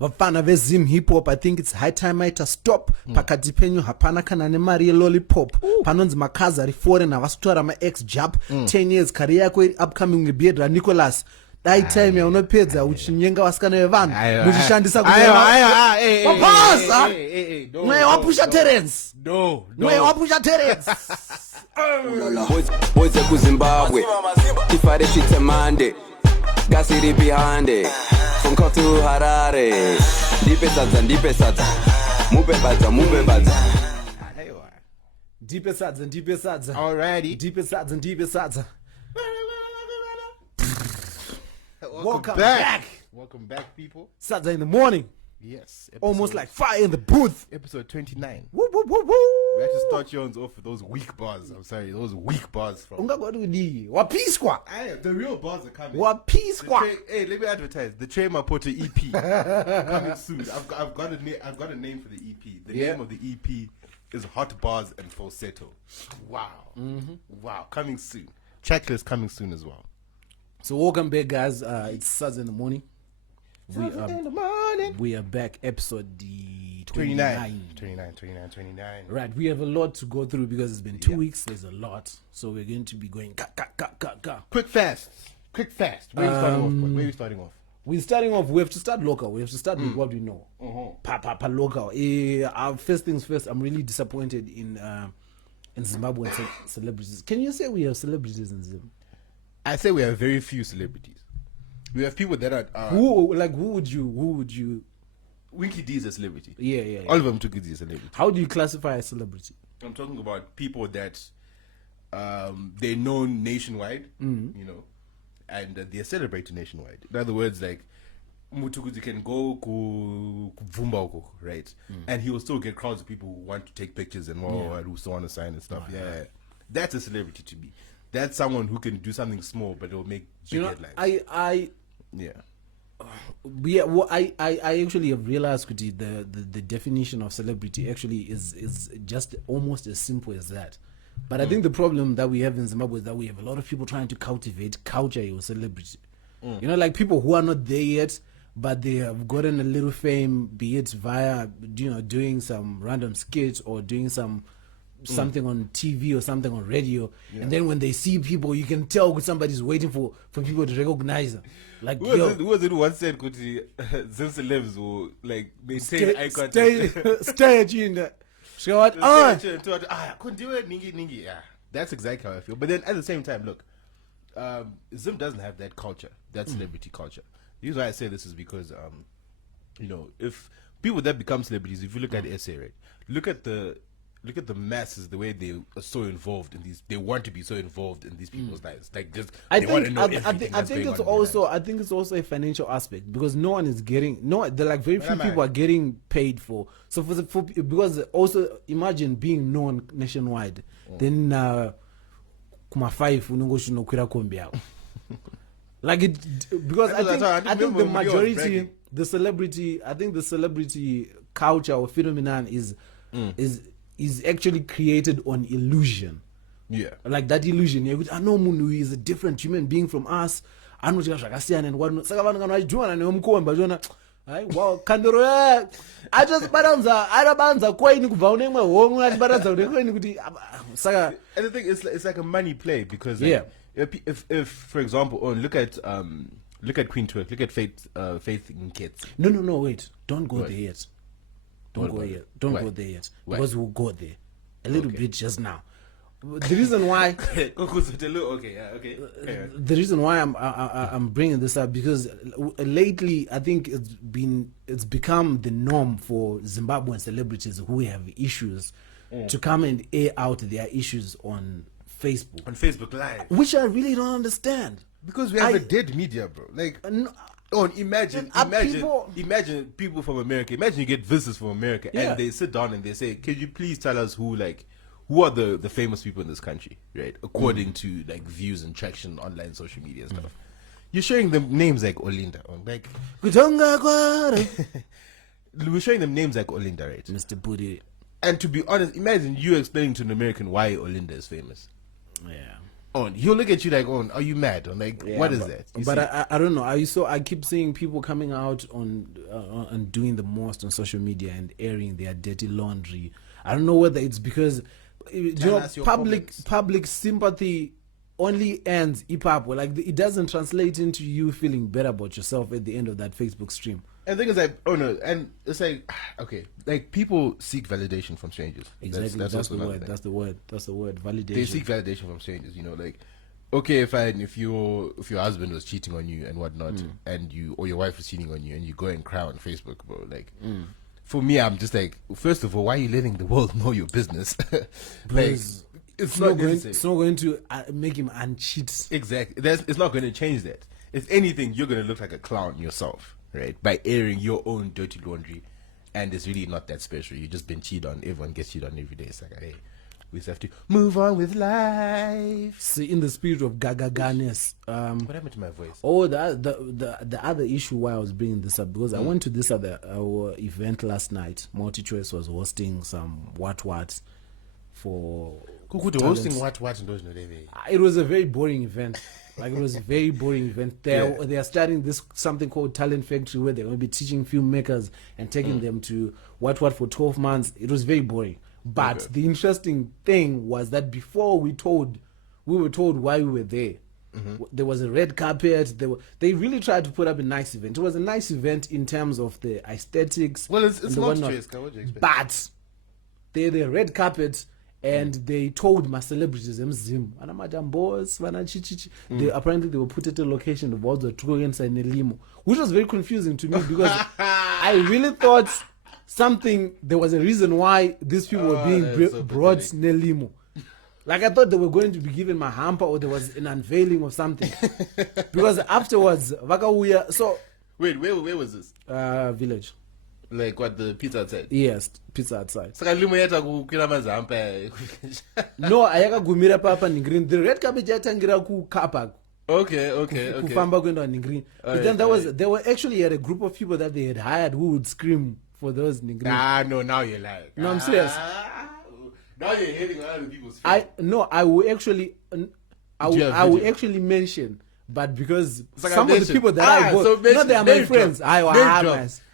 vafana vezim hip hop. I think it's high time aita stop. Pakati penyu hapana kana nemari lollipop. Panonzi makazi ari foreign avasitwara ma ex jab. 10 years career yako upcoming ngebiedra Nicholas. Dai time ya unopedza uchinyenga wasikana vevanhu muchishandisa kuti wapasa mwe wapusha Terence mwe wapusha Terence boys ku Zimbabwe tifare chitemande gasiri behind it from Khartoum to Harare ndipe sadza mupe badza ndipe sadza alrighty ndipe sadza Welcome back, people. Sadza in the morning. Yes. Almost like fire in the booth. Episode 29. Woo. We had to start Jones off with those weak bars. I'm sorry, those weak bars from. Wapisqua. The real bars are coming. Wapisqua. Hey, let me advertise. The Trey Mapoto EP coming soon. I've got a name for the EP. The name of the EP is Hot Bars and Falsetto. Wow. Wow. Coming soon. Checklist coming soon as well. So welcome back, guys. It's Sadza in the morning. We are back, episode 29. 29. Right, we have a lot to go through because it's been 2 weeks. There's a lot, so we're going to be going Quick fast. Where are you starting off? We're starting off. We have to start local. We have to start with what we know. Local. First things first. I'm really disappointed in Zimbabwean celebrities. Can you say we have celebrities in Zimbabwe? I say we have very few celebrities. We have people that are who would you? Winky D is a celebrity. Yeah. All of them took it as a celebrity. How do you classify a celebrity? I'm talking about people that they're known nationwide, you know, and they're celebrated nationwide. In other words, like Mutukuzi can go to Vumba, right? And he will still get crowds of people who want to take pictures and who still want to sign and stuff. Yeah. That's a celebrity to me. That's someone who can do something small, but it'll make big headlines. I actually have realized the definition of celebrity actually is just almost as simple as that. But I think the problem that we have in Zimbabwe is that we have a lot of people trying to cultivate culture or celebrity. You know, like people who are not there yet, but they have gotten a little fame, be it via doing some random skits or doing something on TV or something on radio, and then when they see people, you can tell somebody's waiting for people to recognize them. Like who was it who once said some celebs will like maintain eye contact, stay at you in that. Couldn't do it, ningi. Yeah, that's exactly how I feel. But then at the same time, look, Zim doesn't have that culture, that celebrity culture. The reason why I say this is because if people that become celebrities, if you look at SA, right, look at the masses, the way they are so involved in these. They want to be so involved in these people's lives. Like just I think it's also a financial aspect because no one is getting like very few people are getting paid for. So for because also imagine being known nationwide. Then kuma 5 unongoshino kwira kombi yao. Like it because I think the majority the celebrity culture or phenomenon is actually created on illusion. Yeah. Like that illusion. I know Munu is a different human being from us. I know Shakasian and what I do and wow, Kandoro. I just Arabanza quite in Vaunema, and the thing is it's like a money play because if for example look at Queen Twerk, look at Faith in Kids. No, wait. Don't go there yet. Don't go there yet. Because we'll go there a little bit just now. The reason why the reason why I'm bringing this up because lately I think it's become the norm for Zimbabwean celebrities who have issues to come and air out their issues on Facebook Live, which I really don't understand because we have a dead media, bro. Like imagine people from America. Imagine you get visitors from America and they sit down and they say, "Can you please tell us who are the famous people in this country, right? According to like views and traction online social media and stuff." You're showing them names like Olinda, like we're showing them names like Olinda, right? Mr. Booty. And to be honest, imagine you explaining to an American why Olinda is famous. Yeah. on. He'll look at you like, "Oh, are you mad?" Or like, what is that? You But see? I don't know. I keep seeing people coming out on doing the most on social media and airing their dirty laundry. I don't know whether it's because us your public sympathy only ends hip-hop. Like it doesn't translate into you feeling better about yourself at the end of that Facebook stream. And the thing is like, oh no, and it's like, okay, like people seek validation from strangers. Exactly, that's also the another word. thing. That's the word. Validation. They seek validation from strangers. You know, like, okay, if your husband was cheating on you and whatnot, and your wife was cheating on you, and you go and cry on Facebook, bro, like. For me, I'm just like, first of all, why are you letting the world know your business? Like, it's not going to make him uncheat. Exactly. It's not going to change that. If anything, you're going to look like a clown yourself, right? By airing your own dirty laundry, and it's really not that special. You've just been cheated on. Everyone gets cheated on every day. It's like, hey, we just have to move on with life. See, in the spirit of gagaganess. What happened to my voice? Oh, the other issue why I was bringing this up, because I went to this other event last night. MultiChoice was hosting some what for Hosting what? It was a very boring event. Like it was a very boring event. They are starting this something called Talent Factory, where they're going to be teaching filmmakers and taking them to what for 12 months. It was very boring. But the interesting thing was that before we were told why we were there. There was a red carpet. They really tried to put up a nice event. It was a nice event in terms of the aesthetics. Well, it's not whatnot. choice. What do you expect? But they had a red carpet, and they told my celebrities, Zim, and Madam Boss, they apparently they were put at a location of all the Trugans and a limo, which was very confusing to me because I really thought there was a reason why these people were being brought in a limo. Like I thought they were going to be given my hamper, or there was an unveiling or something. Because afterwards, Vakauya. So wait, where was this? Village. Like what, the pizza outside? Yes, pizza outside. No, ayaka gumira papa Ningrin. The red carpet yatangira ku car park. Okay. Kufamba kwenda Ningrin. But then there were actually had a group of people that they had hired who would scream for those Ningrin. No, now you're lying. No, I'm serious. Now you're hitting other people's feet. I will actually mention, but because some of the people that I work, so they are my friends.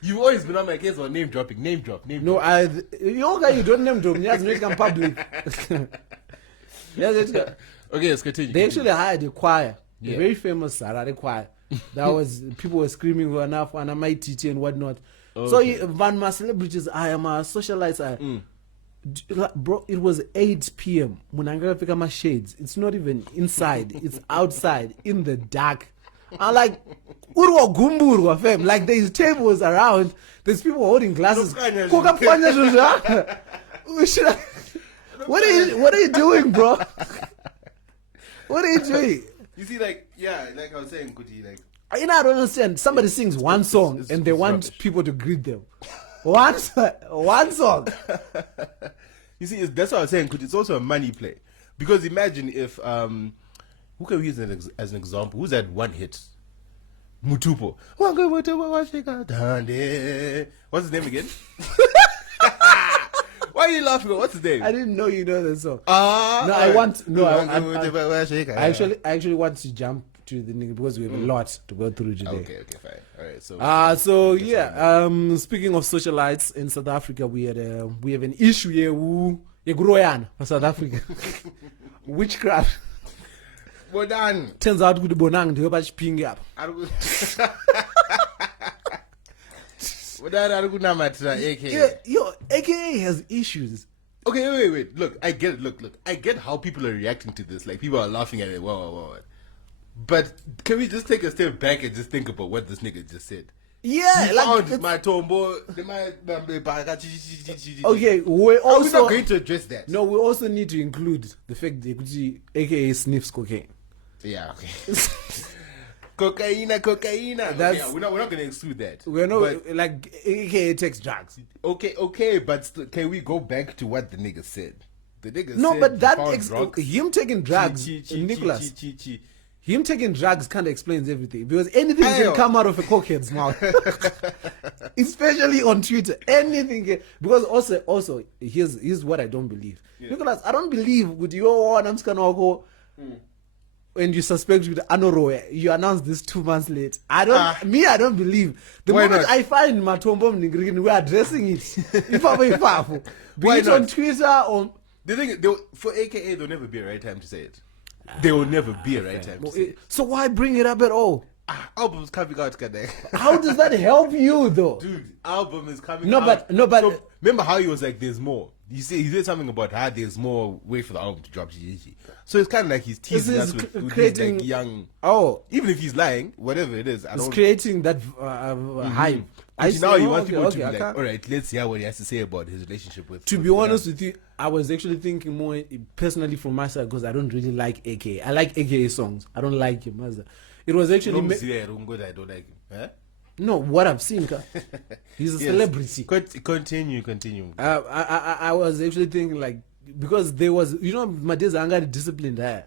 You've always been on my case on name dropping. Name drop. You don't name drop. You have to make them public. Okay, let's continue. They actually hired a choir, a very famous Sarare choir. That was people were screaming for enough and I might teach and whatnot. Okay. So Van my celebrities, I am a socialite. Bro, it was 8 p.m. when I got to pick my shades. It's not even inside, it's outside in the dark. I'm like, Urwa Gumburu fam. Like there's tables around, there's people holding glasses. What are you doing, bro? What are you doing? You see, like I was saying, Kuti, like, I don't understand. Somebody sings one song and they want people to greet them. One song. You see, that's what I was saying, because it's also a money play. Because imagine if, who can we use as an example? Who's that one hit? Mutupo. What's his name again? Why are you laughing? What's his name? I didn't know you know the song. I actually want to jump to the nigga because we have a lot to go through today. Okay, fine. All right, speaking of socialites in South Africa, we have an issue here for South Africa. Witchcraft. Bonan. Turns out good bonang ndio bachipinga up. AKA has issues. Okay, wait. Look, I get it. Look. I get how people are reacting to this. Like, people are laughing at it. Whoa. But can we just take a step back and just think about what this nigga just said? Yeah, like my tombo. Okay, we're not going to address that. No, we also need to include the fact that AKA sniffs cocaine. Yeah, okay. Cocaine. That's, we're not going to exclude that. We're not like AKA takes drugs. Okay, but can we go back to what the nigga said? The nigga said but that him taking drugs, Nicholas. Him taking drugs kind of explains everything, because anything can come out of a cokehead's mouth, especially on Twitter. Anything can, because also here's what I don't believe. Nicholas, I don't believe with your one. I'm just gonna go. and you suspect with Anoroe, you announce this 2 months late. I don't believe. The Why moment not? I find Matombo Mnigrikin, we're addressing it. If I'm a fafu. Be Why it not? on Twitter or The thing, for AKA, there'll never be a right time to say it. There will never be a right time to say it. so why bring it up at all? Album's coming out, Kadek. How does that help you though? Dude, album is coming No, out. but- So, remember how he was like, there's more. He said something about how there's more. Wait for the album to drop. So it's kind of like he's teasing This us is with creating- these like young. Oh, Even if he's lying, whatever it is, I it's don't. creating that hype. Now he wants people to be I like, can't- all right, let's hear what he has to say about his relationship with. To be honest with you, I was actually thinking more personally from my side because I don't really like AKA. I like AKA songs. I don't like him. It was actually I don't like him. Huh? no what I've seen. He's a Yes. celebrity. Continue. I was actually thinking like because there was Madeza Anga disciplined there.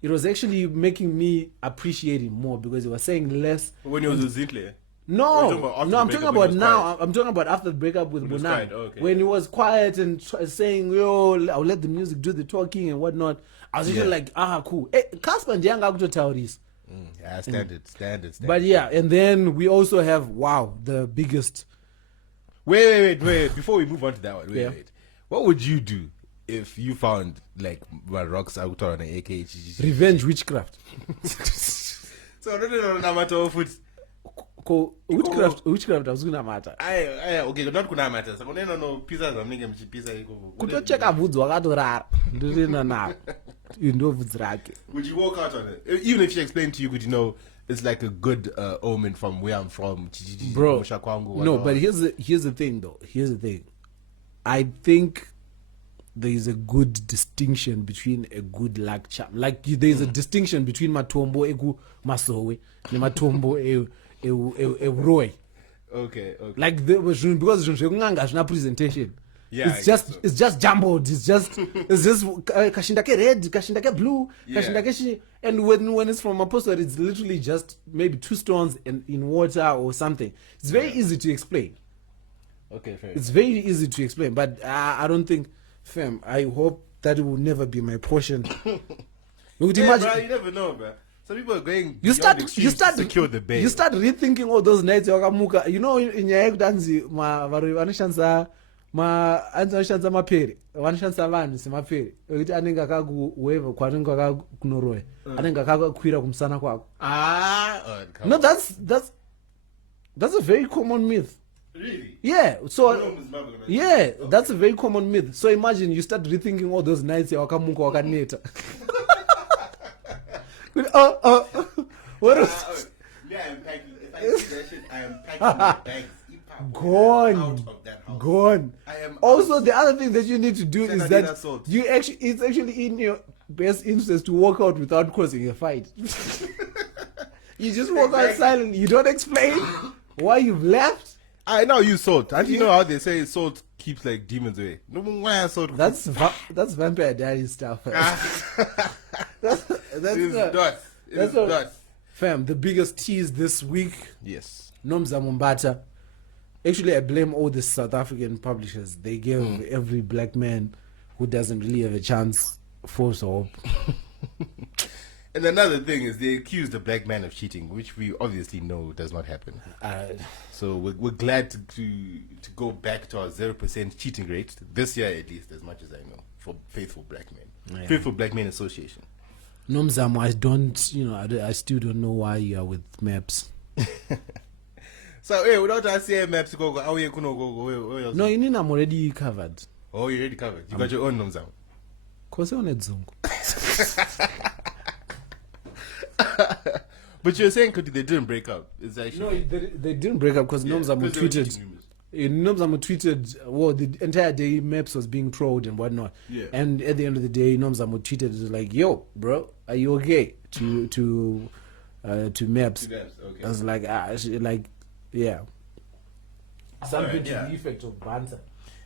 It was actually making me appreciate him more because he was saying less. When he was with Zintle. No, You're talking about after no, I'm the talking breakup when about he was now. quiet. I'm talking about after the breakup with he was Bonan. quiet, okay. When he was quiet and saying, "Yo, I'll let the music do the talking and whatnot." I was actually like, cool. Casper and Yanga to tell this. Yeah, standard. But yeah, and then we also have the biggest. Wait. Before we move on to that one, Yeah. wait. What would you do if you found like rocks out on an AK? Revenge witchcraft. So no matter of it. Witchcraft I was gonna matter. Okay, not kuna matter. So no pizza zamninge mchipisa iko. Kutocheka bvudzi wakatorara ndirina nawo indobvudzi rake. Would you walk out on it? Even if she explained to you, could you know it's like a good omen from where I'm from? Bro, Musha kwangu, no, whatever. but here's the thing though. Here's the thing. I think there is a good distinction between a good luck charm. Like there is a distinction between matombo egu masowe and matombo e roy. Okay. Like because zvekunganga hazvina presentation. Yeah, it's just jumbled. It's just kashindake red, kashindake blue, Yeah. kashindake and when it's from apostle, it's literally just maybe 2 stones in water or something. It's very easy to explain. Okay, fair. It's very easy to explain, but I don't think, fam. I hope that will never be my portion. You could Yeah, imagine. bro, you never know, bro. Some people are going. You start to secure the base. you start rethinking all those nights wakamuka. You know, in nyaya yekuti vanoshandisa vanoshandisa mapere vanoshandisa vanhu semapere ekuti anenge akakuweva kwanenge akakunoroya anenge akakwira kumusana kwako. Come No, on. that's a very common myth. Really? Yeah, so No, Ms. Mabel, yeah, that's a very common myth. So imagine you start rethinking all those nights wakamuka wakaneta. What else? Yeah, I'm packing. If I see that shit, I am packing my bags. Gone. Out of that house. Gone. I am Also, the other thing that you need to do Send is Adina that salt. it's actually in your best interest to walk out without causing a fight. You just walk out silently. You don't explain why you've left. I now use salt. And you know how they say salt keeps like demons away. No why salt. That's Vampire Diaries stuff. that's It's not- dust. It that's is not- dust. Fam, the biggest tease this week, Yes. Nomza Mumbata. Actually, I blame all the South African publishers. They gave every black man who doesn't really have a chance false hope. And another thing is they accuse the black man of cheating, which we obviously know does not happen. So we're glad to go back to our 0% cheating rate this year, at least, as much as I know, for Faithful Black Men. Yeah. Faithful Black Men Association. Nomzamo, I still don't know why you are with Maps. So, hey, without us saying maps, go, oh, yeah, kuno, go, No, you need I'm already covered. Oh, you already covered. You got your own Nomzamo. Kose onedzungu. But you're saying they didn't break up. It's No, actually. they didn't break up because Nomzamo tweeted. Nomzamo tweeted, well, the entire day Maps was being trolled and whatnot. Yeah. And at the end of the day, Nomzamo tweeted like, "Yo, bro, are you okay?" To Maps. Okay. I was like, yeah. Something Alright, yeah. to the effect of banter.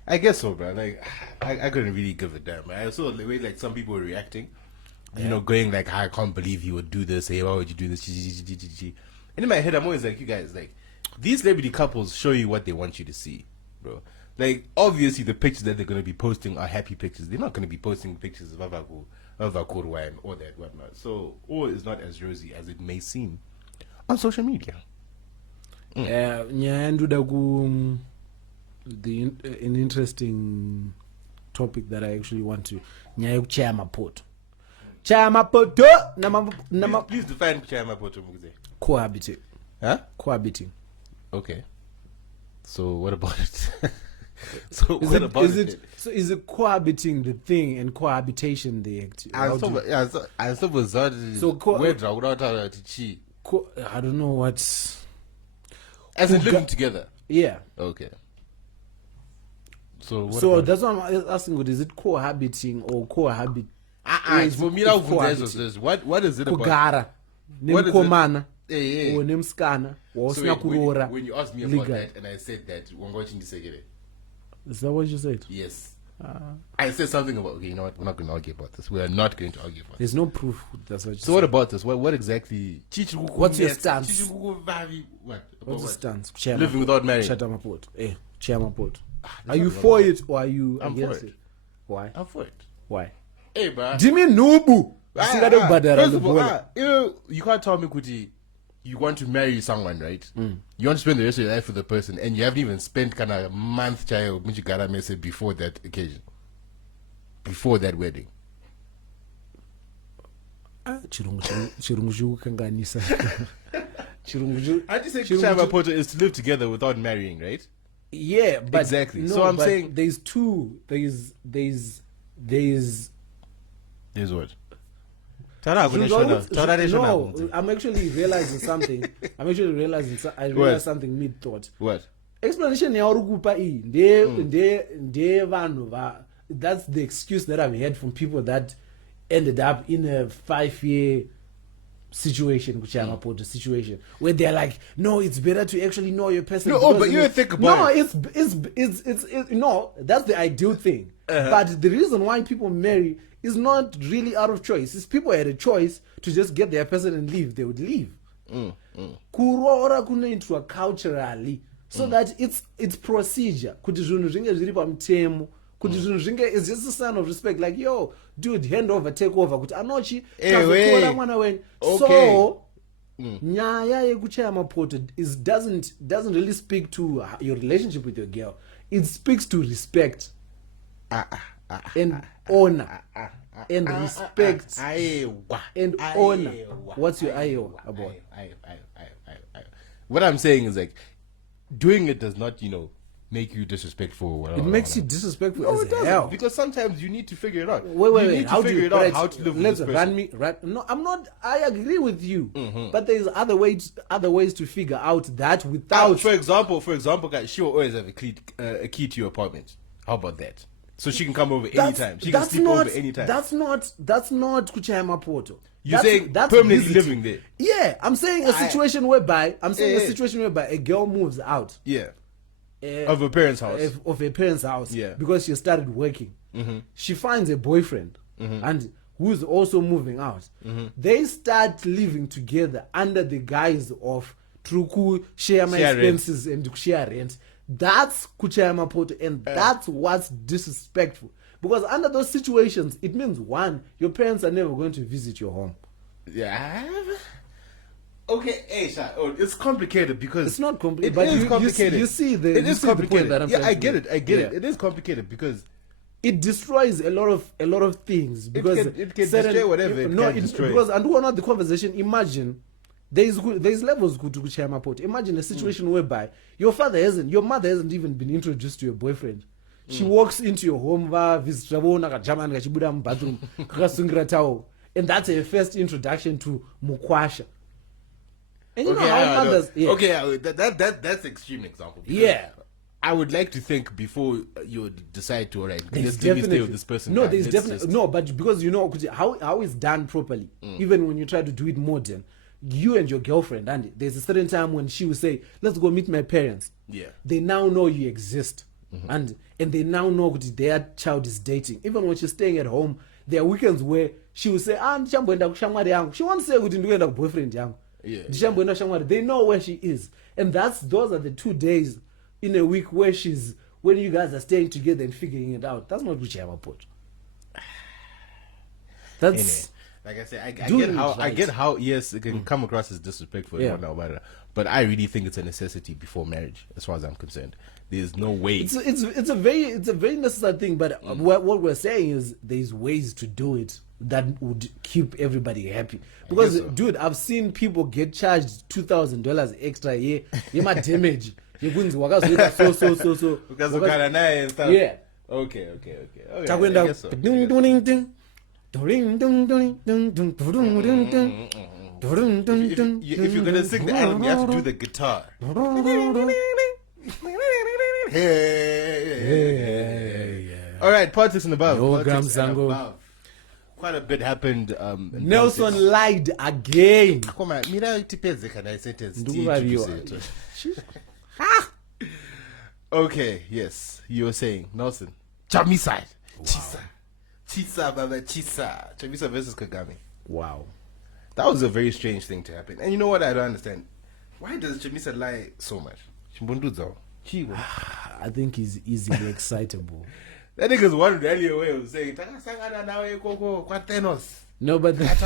I guess so, bro. Like, I couldn't really give a damn. I saw the way like some people were reacting, you know, going like, "I can't believe you would do this. Hey, why would you do this?" And in my head, I'm always like, you guys, like, these celebrity couples show you what they want you to see, bro. Like, obviously, the pictures that they're gonna be posting are happy pictures. They're not gonna be posting pictures of Avaku of a kurwa and all that whatnot. So all is not as rosy as it may seem on social media. Nyanduda ku an interesting topic that I actually want to nyaya kuchaya mapoto. Chaya mapoto Please define chama poto mukuze. cohabiting. Huh? Cohabiting. Okay. So what about it? So what about it? So is it cohabiting the thing and cohabitation the act? I suppose that So where to chi. I don't know what. As in living together. Yeah. Okay. So what So about that's what I'm asking. What is it cohabiting or cohabit? What is it about? Kugara, What is it? nemkomana, Yeah. or nemskana, or So osina wait, kurora. when you asked me legal. about that and I said that watching this again. Is that what you said? Yes. I said something about, okay, you know what? We're not going to argue about this. We are not going to argue about this. There's no proof. That's what you So said. what about this? What exactly? What's your stance? What? What's the stance? Living without marrying. Shut up, Mapot. Eh, chair Mapot. Are you for it or are you I'm against for it. Why? I'm for it. Why? Hey, man. Jimmy Nubu. First of all, you can't tell me, Kuti, you want to marry someone, right? You want to spend the rest of your life with the person, and you haven't even spent kind of a month child before that occasion, before that wedding. Chirungu kanganisa. Chirungu. I just say Chama Poto is to live together without marrying, right? Yeah, but Exactly. No, So I'm but saying- there's two. There's There's what? no. I'm actually realizing something. I realized something mid thought. What? Explanation ya urukupa I nde vanhu va. That's the excuse that I've heard from people that ended up in a 5-year situation, which I'm about the situation where they're like, no, it's better to actually know your person. No, because but you think about it. it's no, that's the ideal thing. But the reason why people marry is not really out of choice. If people had a choice to just get their person and leave, they would leave. Kurora kunoitwa culturally, so that it's procedure. Kuti zvinhu zvinge zviri pamutemo. Kuti zvinhu zvinge is just a sign of respect. Like, yo, dude, hand over, take over. Kuti anochi kazotora mwana wenyu. So nyaya yekuchaya mapoto doesn't really speak to your relationship with your girl. It speaks to respect and honor and respect and honor. What's your Iowa about? What I'm saying is like, doing it does not, make you disrespectful or whatever. It makes you disrespectful No, as it doesn't. hell. Because sometimes you need to figure it out. Wait. You need to figure it out how to live with let's this person. run me right. No, I'm not. I agree with you, but there's other ways to figure out that without. For example, guys, she will always have a key to your apartment. How about that? So she can come over anytime. She can sleep over anytime. That's not kuchaya mapoto. You're saying permanently living there. Yeah, I'm saying a situation whereby a girl moves out. Yeah. Of her parents' house. Of her parents' house. Yeah. Because she started working. She finds a boyfriend and who's also moving out. They start living together under the guise of Truku, share my expenses and share rent. That's kuchaya mapoto, and that's what's disrespectful. Because under those situations, it means one, your parents are never going to visit your home. Yeah. Okay, it's complicated because It's not complicated, It but is you complicated. You see the It is complicated. That I'm Yeah, trying I to get make. it. I get Yeah. it. It is complicated because It destroys a lot of things because it can destroy whatever it can destroy. Because and we're not the conversation. Imagine there's levels to kuchaya mapoto. Imagine a situation whereby your mother hasn't even been introduced to your boyfriend. She walks into your home, visits kajamani kachibuda mu bathroom, kakasungira towel, and that's her first introduction to mukwasha. And you know how mothers, yeah. Okay, that's extreme example. because Yeah. I would like to think before you decide to alright. There's Let's let me stay definitely with this person. no. Nah, There's let's definitely just- no, but because how it's done properly, even when you try to do it modern, you and your girlfriend, and there's a certain time when she will say, "Let's go meet my parents." Yeah. They now know you exist, and they now know that their child is dating. Even when she's staying at home, there are weekends where she will say, ndichamboenda kushamwari yangu. She won't say kuti ndikuenda boyfriend yangu. Yeah. Ndichamboenda kushamwari. They know where she is, and those are the 2 days in a week when you guys are staying together and figuring it out. That's not kuchaya mapoto. That's like I said, I do get it how I right. get how yes, it can come across as disrespectful Yeah. and whatnot, but I really think it's a necessity before marriage, as far as I'm concerned. There's no way. it's a very necessary thing. But what we're saying is there's ways to do it that would keep everybody happy. Because so. dude, I've seen people get charged $2,000 extra a year. My damage. So. Because of Ghana and stuff. Yeah. Okay. I Takwenda guess so. ding ding ding. Ding ding ding ding ding ding ding ding. If you're gonna sing the album, you have to do the guitar. All right, politics and above. Yo, Politics and Gamzango. above. Quite a bit happened. In Nelson politics. lied again. Come on, mira tipeze kana sentence. Ndukuvariwa. Okay, yes, you were saying Nelson. Chamisa. Chisa, baba, Chisa. Chamisa versus Kagame. Wow. That was a very strange thing to happen. And you know what? I don't understand. Why does Chamisa lie so much? Chimbunduzo. I think he's easily excitable. That nigga's one rally away of saying, "Takasangana nawe koko kwa Thanos." No, but He's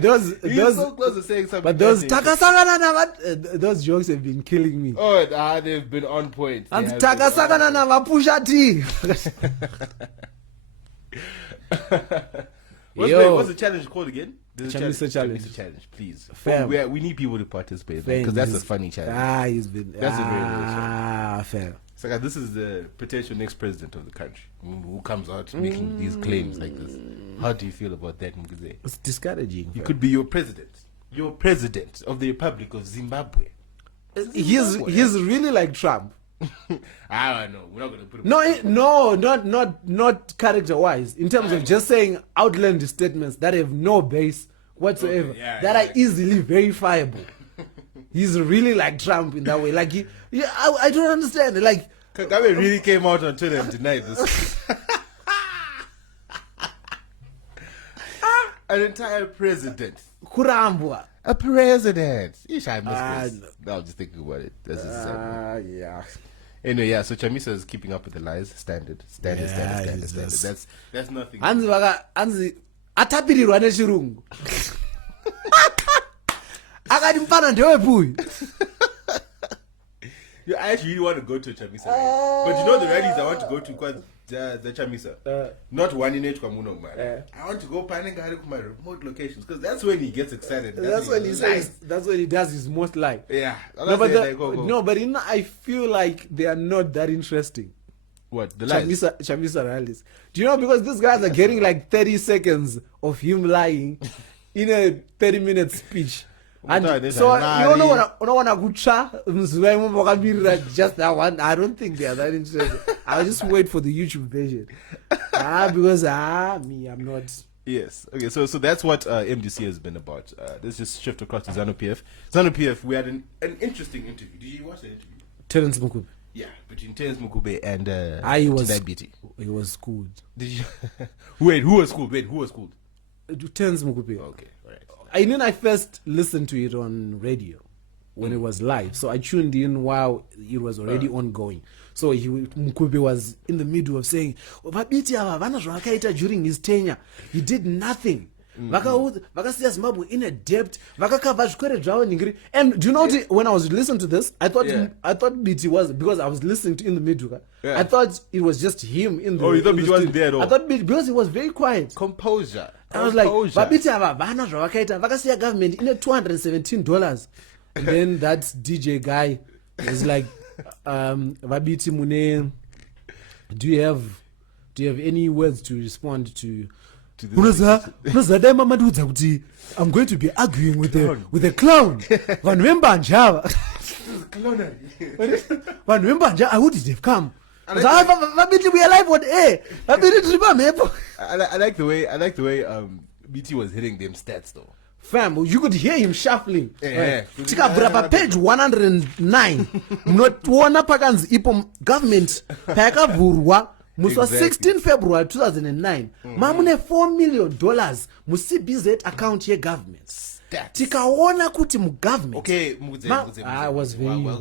those so close to saying something. but those that takasangana na those jokes have been killing me. oh, they've been on point. They And have been takasangana na vapusha T. What's the challenge called again? There's a Chamisa challenge. Chamisa challenge, please. Fam. We need people to participate because that's a funny challenge. He's been. That's a very nice fair. It's like this is the potential next president of the country who comes out making these claims like this. How do you feel about that, Mguze? It's discouraging. You could be your president president of the Republic of Zimbabwe. He's really like Trump. I don't know. We're not going to put him. Not character wise. In terms of just saying outlandish statements that have no base whatsoever, Okay, yeah, that are easily verifiable. He's really like Trump in that way. Like I don't understand. Like Kagame really came out on Twitter and denied this. An entire president. Kurambwa. A president. Ish, I missed this. I was just thinking about it. That's just Yeah. anyway, yeah. So Chamisa is keeping up with the lies. Standard. He's Standard. just- That's nothing. Anzi atapirirwa nechirungu. Akati mfana ndewepuyu. You actually really want to go to a Chamisa rally. But you know the rallies I want to go to because the Chamisa. Not one in each communal man. I want to go Panengari to my remote locations because that's when he gets excited. That's when he says. That's when he does his most like. Yeah. No, but Go. no, but I feel like they are not that interesting. What? The lies? Chamisa rallies. Do you know, because these guys are getting like 30 seconds of him lying in a 30-minute speech. And so you don't want to just that one. I don't think they are that interested. I'll just wait for the YouTube version. Because I'm not. Yes. Okay. So that's what MDC has been about. Let's just shift across to ZANU-PF. ZANU-PF. We had an interesting interview. Did you watch the interview? Terence Mukube. Yeah, between Terence Mukube and He was schooled. Did you? Wait, who was schooled? Terence Mukube. Okay. All right. I first listened to it on radio when it was live. So I tuned in while it was already ongoing. So Mukube was in the middle of saying, during his tenure, he did nothing. Vakasiya Zimbabwe in a debt. And do you know when I was listening to this, I thought BT was, because I was listening to in the middle. Yeah. I thought it was just him in the. Oh, you thought in the BT wasn't studio. there at all? I thought BT, because he was very quiet. Composure. I was like, Babiti Havana Zvakaita, Vakasiya government in a $217. And then that DJ guy was like, Babiti Mune, do you have any words to respond to I'm going to be arguing with the clown. I wouldn't have come. We are live on air. I like the way BT was hitting them stats though. Fam, you could hear him shuffling. Yeah. Page 109. Not one pagan's ipo government. Pakavurwa. Muswa 16 February 2009. Mamune $4 million. Musi BZ account here government. Tikaona kuti mu government. Okay, I was very. No,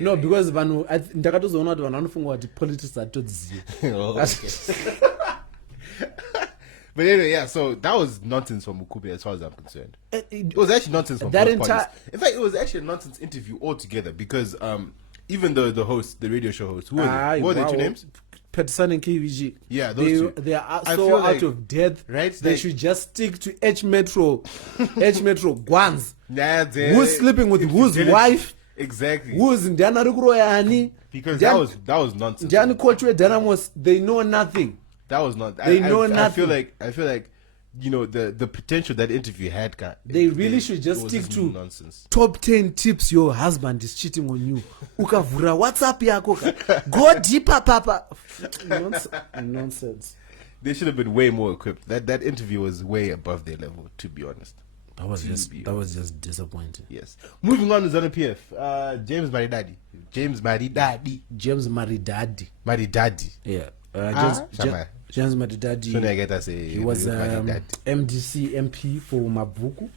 No, because vanu ndakatozoona kuti vanhu vanofunga kuti politics are todziziva. But anyway, yeah, so that was nonsense from Mukube as far as I'm concerned. It was actually nonsense from that both entire- parties. In fact, it was actually a nonsense interview altogether because even the host, the radio show host, who are they? What are their two names? Peterson and KVG. Yeah, those two. They are I so feel out like- of depth. right? They Like- should just stick to H Metro. H Metro Guans. Nah, Who's sleeping with whose wife? Exactly. Who's Ndiana Rugroyani? Because that was nonsense. Ndiana Kochwe Dynamos, they know nothing. That was not. They know nothing. I feel like, you know, the potential that interview had. They really should just it was stick to nonsense. top 10 tips your husband is cheating on you. Ukavura WhatsApp yako. Go deeper, papa. Nonsense. They should have been way more equipped. That interview was way above their level, to be honest. That was just disappointing. Yes. Moving on to Zona PF. James Maridadi. James Maridadi. Maridadi. Yeah. Shama. James Maridadi. So I get to say He was Maridadi. MDC MP for Mabuku.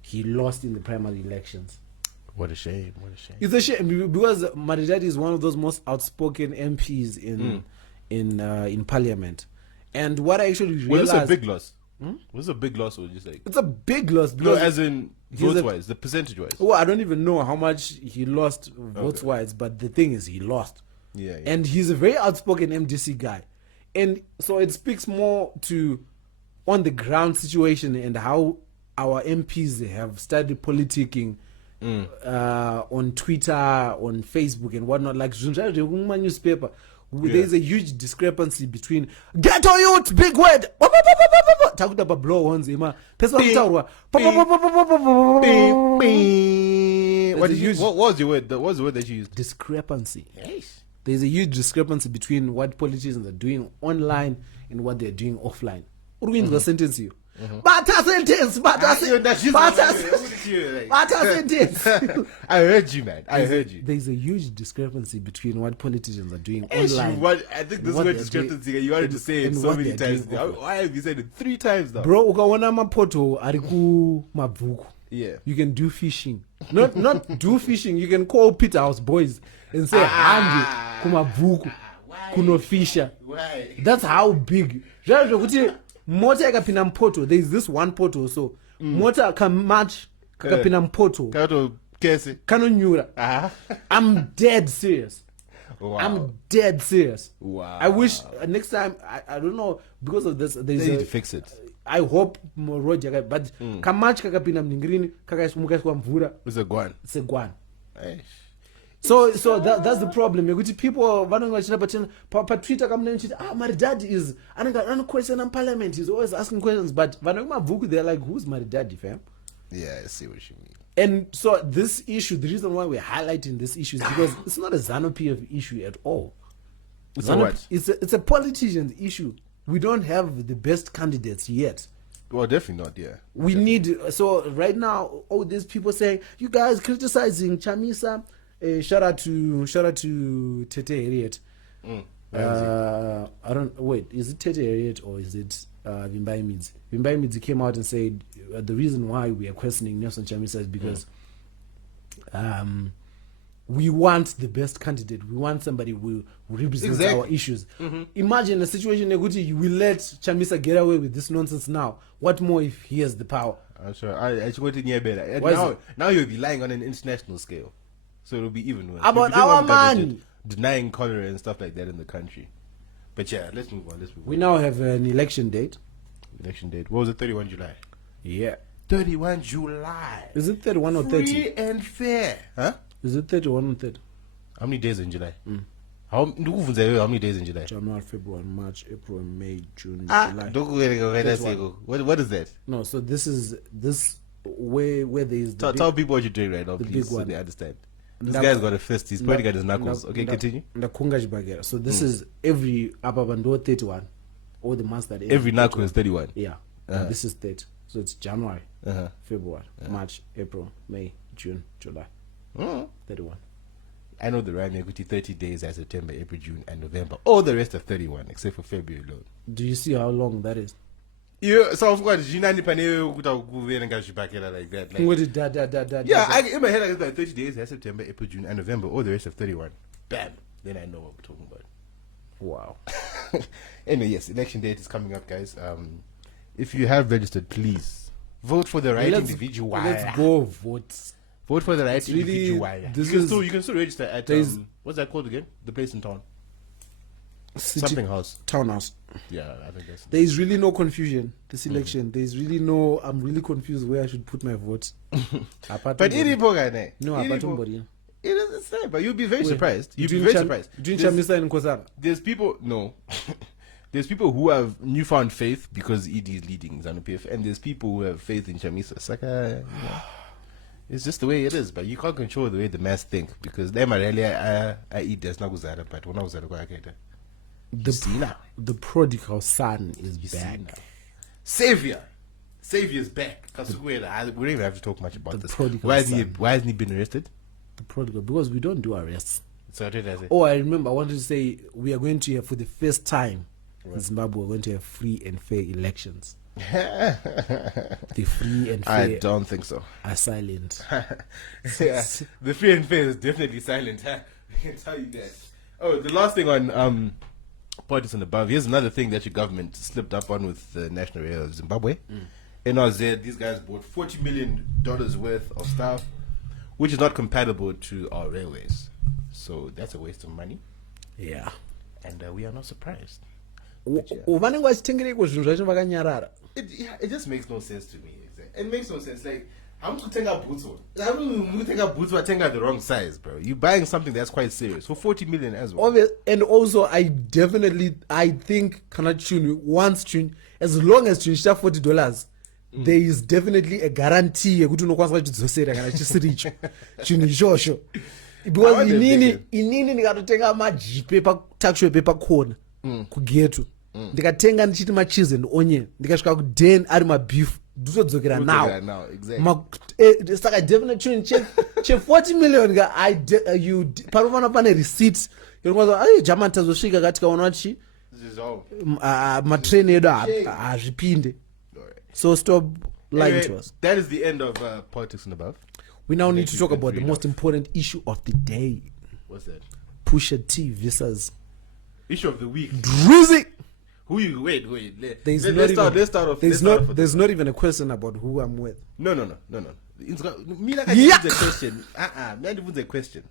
He lost in the primary elections. What a shame. What a shame. It's a shame because Maridadi is one of those most outspoken MPs in Parliament. And what I actually realized, Was this a big loss? Was this a big loss or just like it's a big loss no, because as in he's votes a- wise, the percentage wise. well, I don't even know how much he lost votes wise, but the thing is he lost. Yeah. And he's a very outspoken MDC guy. And so it speaks more to on the ground situation and how our MPs have started politicking on Twitter, on Facebook and whatnot. Like Zunjari newspaper, there's a huge discrepancy between ghetto youth, big word. Takuta ba blow horns, ima. Pesa kutaurwa. What was your word? What was the word that you used? Discrepancy. There's a huge discrepancy between what politicians are doing online and what they're doing offline. The sentence you. Bata sentence. I heard you, man. I heard you. There's a huge discrepancy between what politicians are doing Yes, online. I think this what word they're discrepancy. doing You wanted to say it and so what many they're times. doing offline. Why have you said it 3 times now? Bro, ukaona mapoto ariku mabhuku. Yeah. You can do fishing. Not do fishing. You can call Peter House boys and say handi kumabhuku kuno fisha. Why? That's how big. Zvazvo mota ikapinda mupoto, there is this one poto so mota kamatch kakapinda mupoto Kato kesi. kanonyura. I'm dead serious. Wow. I'm dead serious. Wow. I wish next time I don't know because of this there's They need a, to fix it. I hope road yaka but kamatch kakapinda mningirini kakashmuka mvura It's a guan. segwana. Eish. So that's the problem. Yekuti people vanongachina pa Twitter kamunenchiti Maridadi is an question in parliament. He's always asking questions, but vanongomabhuku they're like, who's Maridadi, fam? Yeah, I see what you mean. And so this issue, the reason why we're highlighting this issue is because it's not a ZANU-PF issue at all. It's a what? It's a politician's issue. We don't have the best candidates yet. Well, definitely not, yeah. We need, so right now, all these people saying, you guys criticizing Chamisa. Shout out to Tete Harriet. I don't wait. Is it Tete Harriet or is it Vimbai Midzi? Vimbai Midzi came out and said the reason why we are questioning Nelson Chamisa is because we want the best candidate. We want somebody who represents our issues. Imagine a situation in Eguti, you will let Chamisa get away with this nonsense now. What more if he has the power? I'm sure. I just want to hear better. Why is it? Now you'll be lying on an international scale. So it'll be even worse. About You'll be doing our what government money. did, denying cholera and stuff like that in the country. But yeah, let's move on. We now have an election date. Election date. What was it? 31 July. Yeah. 31 July. Is it 31 or 30? Free and fair. Huh? Is it 31 or 30? How many days in July? How many days in July? January, February, March, April, May, June, July. What is that? No, so this is where there is the Tell people what you're doing right now, please, big so one. they understand. This guy's got a fist. He's pointing at his knuckles. Okay, continue. Ndakunga chibagera. So this is every Apabando 31. All the months that Every knuckle is 31. Yeah. And this is 30. So it's January, February, March, April, May, June, July. 31. I know the rhyme equity 30 days as September, April, June, and November. All the rest are 31, except for February alone. Do you see how long that is? Yeah, so of course, you know, like that. Like, yeah, in my head, I was like 30 days, that's September, April, June, and November. All the rest of 31. Bam. Then I know what we're talking about. Wow. Anyway, yes, election date is coming up, guys. If you have registered, please vote for the right individual. Let's go vote. Vote for the right It's really- individual. this You can still register at there's- what's that called again? The place in town. City Something house. Townhouse. Yeah, I think that's. There is really no confusion this election. There is really no. I'm really confused where I should put my vote. Apart But from- no, apart from body. It doesn't say, but you'll be very Wait, surprised. You'll be between very surprised. Between There's- Chamisa and Nkosana. There's people no. There's people who have newfound faith because ED is leading ZANU-PF, and there's people who have faith in Chamisa. It's like it's just the way it is, but you can't control the way the mass think because them are really I eat there's not Zara, but when I was at The prodigal son is see back. now. Savior's back. We don't even have to talk much about The this. prodigal Why son. hasn't he been arrested? The prodigal, because we don't do arrests. So what did I say? Oh, I remember. I wanted to say we are going to have, for the first time in Zimbabwe, we're going to have free and fair elections. The free and fair I don't think so. are silent. Yeah, the free and fair is definitely silent. Huh? I can tell you that. Oh, the last thing on politics and above. Here's another thing that your government slipped up on with the National Rail of Zimbabwe. NRZ, these guys bought $40 million worth of stuff, which is not compatible to our railways. So that's a waste of money, Yeah. and we are not surprised. Vanenge vachitengereko zvinhu zvacho vakanyarara. It just makes no sense to me. It makes no sense. Like, I'm going to take a boots on. I'm going to take a boots, but take the wrong size, bro. You're buying something that's quite serious for 40 million as well. And also, I think Kanachuni wants to, as long as Chunisha $40, there is definitely a guarantee yekuti unokwanisa kuchidzosera kana chisiri icho chinhu ichosho, because inini ndikatotenga majipe patakishope pakona kugeto ndikatenga ndichiti macheese and onion ndikasvika kuden ari mabeef ndotodzokera nawo Exactly. saka definitely che$40 million panofana pane receipt yokuti German tazosvika kati kaona chi This is all. matrain edu hazvipinde. So stop lying Anyway, to us. that is the end of politics and above. We now need Thank to you, talk good about the reader. most important issue of the day. What's that? Pusha T versus Issue of the week. Drizzy. Who you? Wait. Let's start off. There's not even a question about who I'm with. No. Me like I Yeah. a question. Me a question.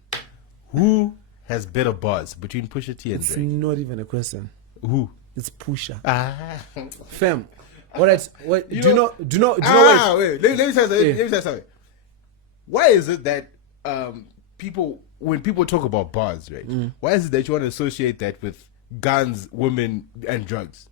Who has better bars between Pusha T and It's Drake? not even a question. Who? It's Pusha. Fam. All right. What, do you know? Wait. Let me say something. Why is it that people, when people talk about bars, right? Why is it that you want to associate that with guns, women, and drugs?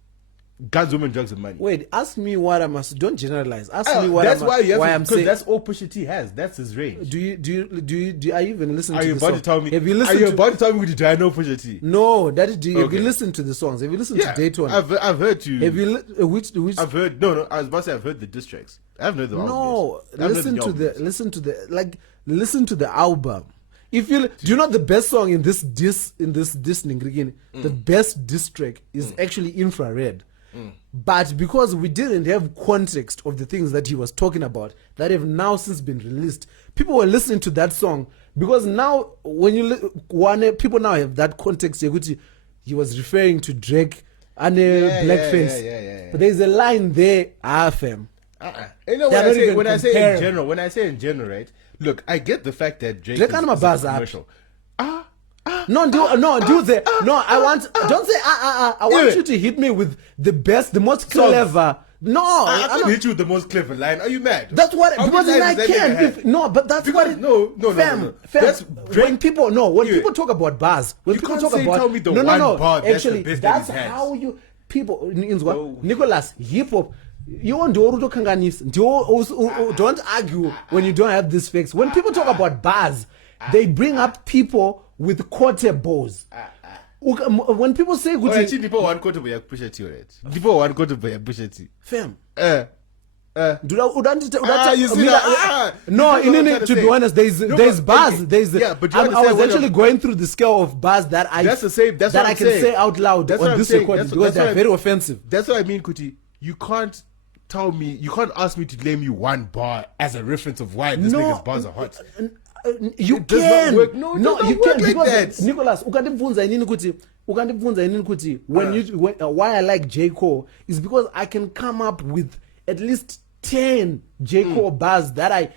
Guns, women, drugs, and money. Wait. Ask me what I must. Don't generalize. Ask me what that's why you have why to, I'm because saying. that's all Pusha T has. That's his range. Do you? Are you even listening Are to you the about song? to tell me? Have you Are listened you to? about to tell me? Do I know Pusha T? No, that is. Have Okay. you listened to the songs? Have you listened Yeah, to Daytona? I've heard you. Have you which? I've heard. No. I was about to say I've heard the diss tracks. I haven't heard the album. No, yet. I've heard listen to album. listen to the album. If you do you know the best song in this Ningrikin, the best diss track is actually Infrared. But because we didn't have context of the things that he was talking about that have now since been released, people were listening to that song because now when people now have that context. He was referring to Drake and blackface. Yeah. But there's a line there, fam. You know, They're not even when I say in comparable. general, right? Look, I get the fact that Drake Drake is and my a bars are- commercial. Don't say I want Anyway. you to hit me with the best, the most clever. No, I I'm can't not- hit you with the most clever line. Are you mad? That's what How because many then I lines has that can. nigga had? If, no, but that's Because- what. no. Fam, That's when people when Anyway. people talk about bars, when You people can't talk say, about tell me the no, one no, bar that's actually, the best that that's he's had. how you people No. Nicholas hip hop. You don't argue when you don't have these facts. When people talk about bars, they bring up people with quotables. When people say Oh, actually, people want to be a Pusha T, right? People want to be a Pusha T. fam. You see that? No, You know what I'm trying to to be say. honest, there's but- bars. okay. Yeah, but you I understand was what actually I'm- going through the scale of bars that That's the same. That's what I I'm can saying. say out loud That's what on I'm this saying. recording That's because what they're I'm- very offensive. That's what I mean, Kuti. You can't tell me. You can't ask me to name you one bar as a reference of why this nigga's bars are hot. You It does not can work. No, it does not you work can like because that. Nicholas ukandibvunza inini kuti ukandibvunza inini kuti why I like J. Cole is because I can come up with at least 10 J. Cole bars that I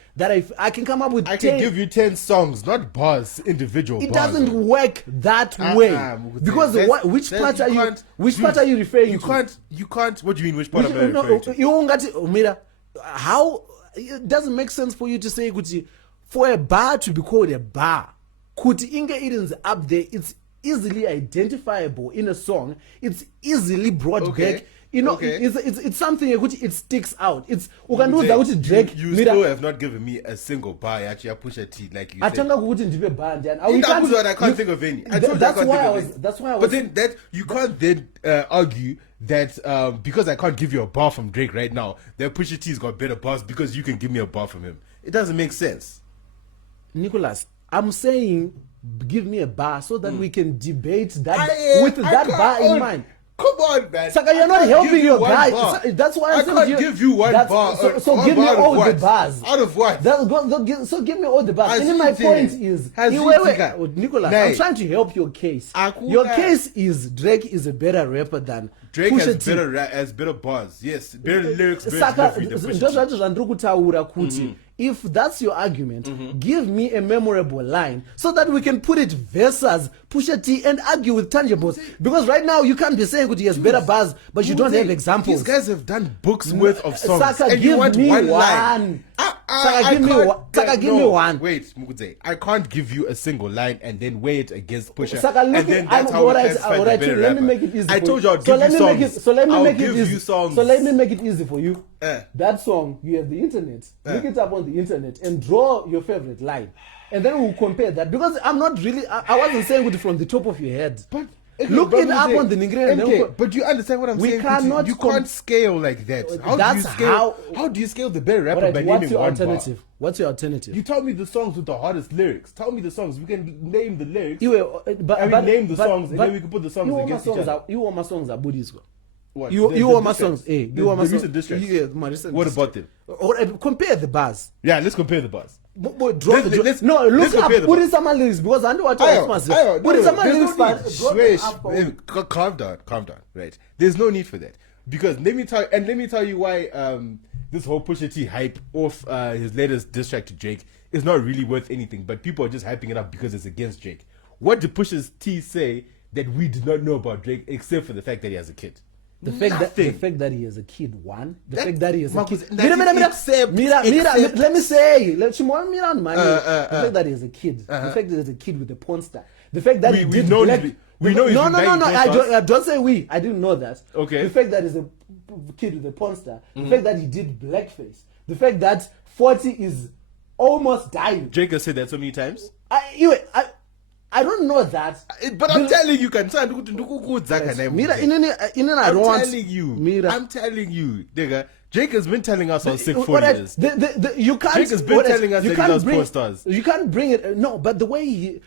can come up with. I 10. can give you 10 songs, not bars, individual It bars. doesn't work that way because which part are you referring to? You can't. What do you mean? Which part am I referring to? Mira, how it doesn't make sense for you to say kuti for a bar to be called a bar, kuti inge it is up there. It's easily identifiable in a song. It's easily brought back. You know, it's something which it sticks out. It's Drake. You still have not given me a single bar. Actually, I push a T like you said. I can't think of any. That's why I was. But then you can't then argue that because I can't give you a bar from Drake right now, that Pusha T's got better bars because you can give me a bar from him. It doesn't make sense. Nicholas, I'm saying give me a bar so that we can debate that with that bar in mind. Come on, man. Saka, you're not helping your guy. That's why I can't give you one bar. So give me all the bars. Out of what? So give me all the bars. And my point is, Nicola, I'm trying to help your case. Your case is Drake is a better rapper than Drake Pusha has better bars. Yes, better lyrics, better Saka, delivery than Pusha T. if that's your argument, give me a memorable line so that we can put it versus Pusha T and argue with tangibles. Because right now you can't be saying he has better bars, but you don't have examples. These guys have done books worth of songs. Saka, and give you want me one line. Saka, give me one. Wait, Mukudze, I can't give you a single line and then weigh it against Pusha. Saka, look, and then that's how we classify the better let me rapper. make it easy. I told you I'll give you songs. So let me I'll make give it easy. you songs. So let me make it easy for you. That song, you have the internet. Look it up on the internet and draw your favorite line. And then we'll compare that. Because I'm not really, I wasn't saying it from the top of your head. But look it up on the Nigerian. But you understand what I'm saying? Cannot you can't scale like that. How do you scale the better rapper by naming one bar? What's your alternative? You tell me the songs with the hardest lyrics. Tell me the songs. We can name the lyrics. Name the songs, and then we can put the songs against each other. You want my songs are Buddhist. What? You want my songs. You want my recent diss tracks. Yeah, my recent. What about them? Or compare the bars. Yeah, let's compare the bars. Look up Buddhist Summer lyrics because I know what I'm saying. Buddhist Summer lyrics. Calm down. Right. There's no need for that. Because let me tell you why this whole Pusha T hype off his latest diss track to Drake is not really worth anything, but people are just hyping it up because it's against Drake. What did Pusha T say that we did not know about Drake except for the fact that he has a kid? The fact that he has a kid, one. The fact that he has a kid. Let me say. The fact that he has a kid. The fact that he has a kid with a porn star. The fact that I don't say we. I didn't know that. Okay. The fact that he's a kid with a porn star. The fact that he did blackface. The fact that 40 is almost dying. Drake has said that so many times. I don't know that. But I'm telling you, I'm telling you, nigga, Drake has been telling us on sick for years. Drake has been telling us that he loves porn stars. You can't bring it. No, but the way you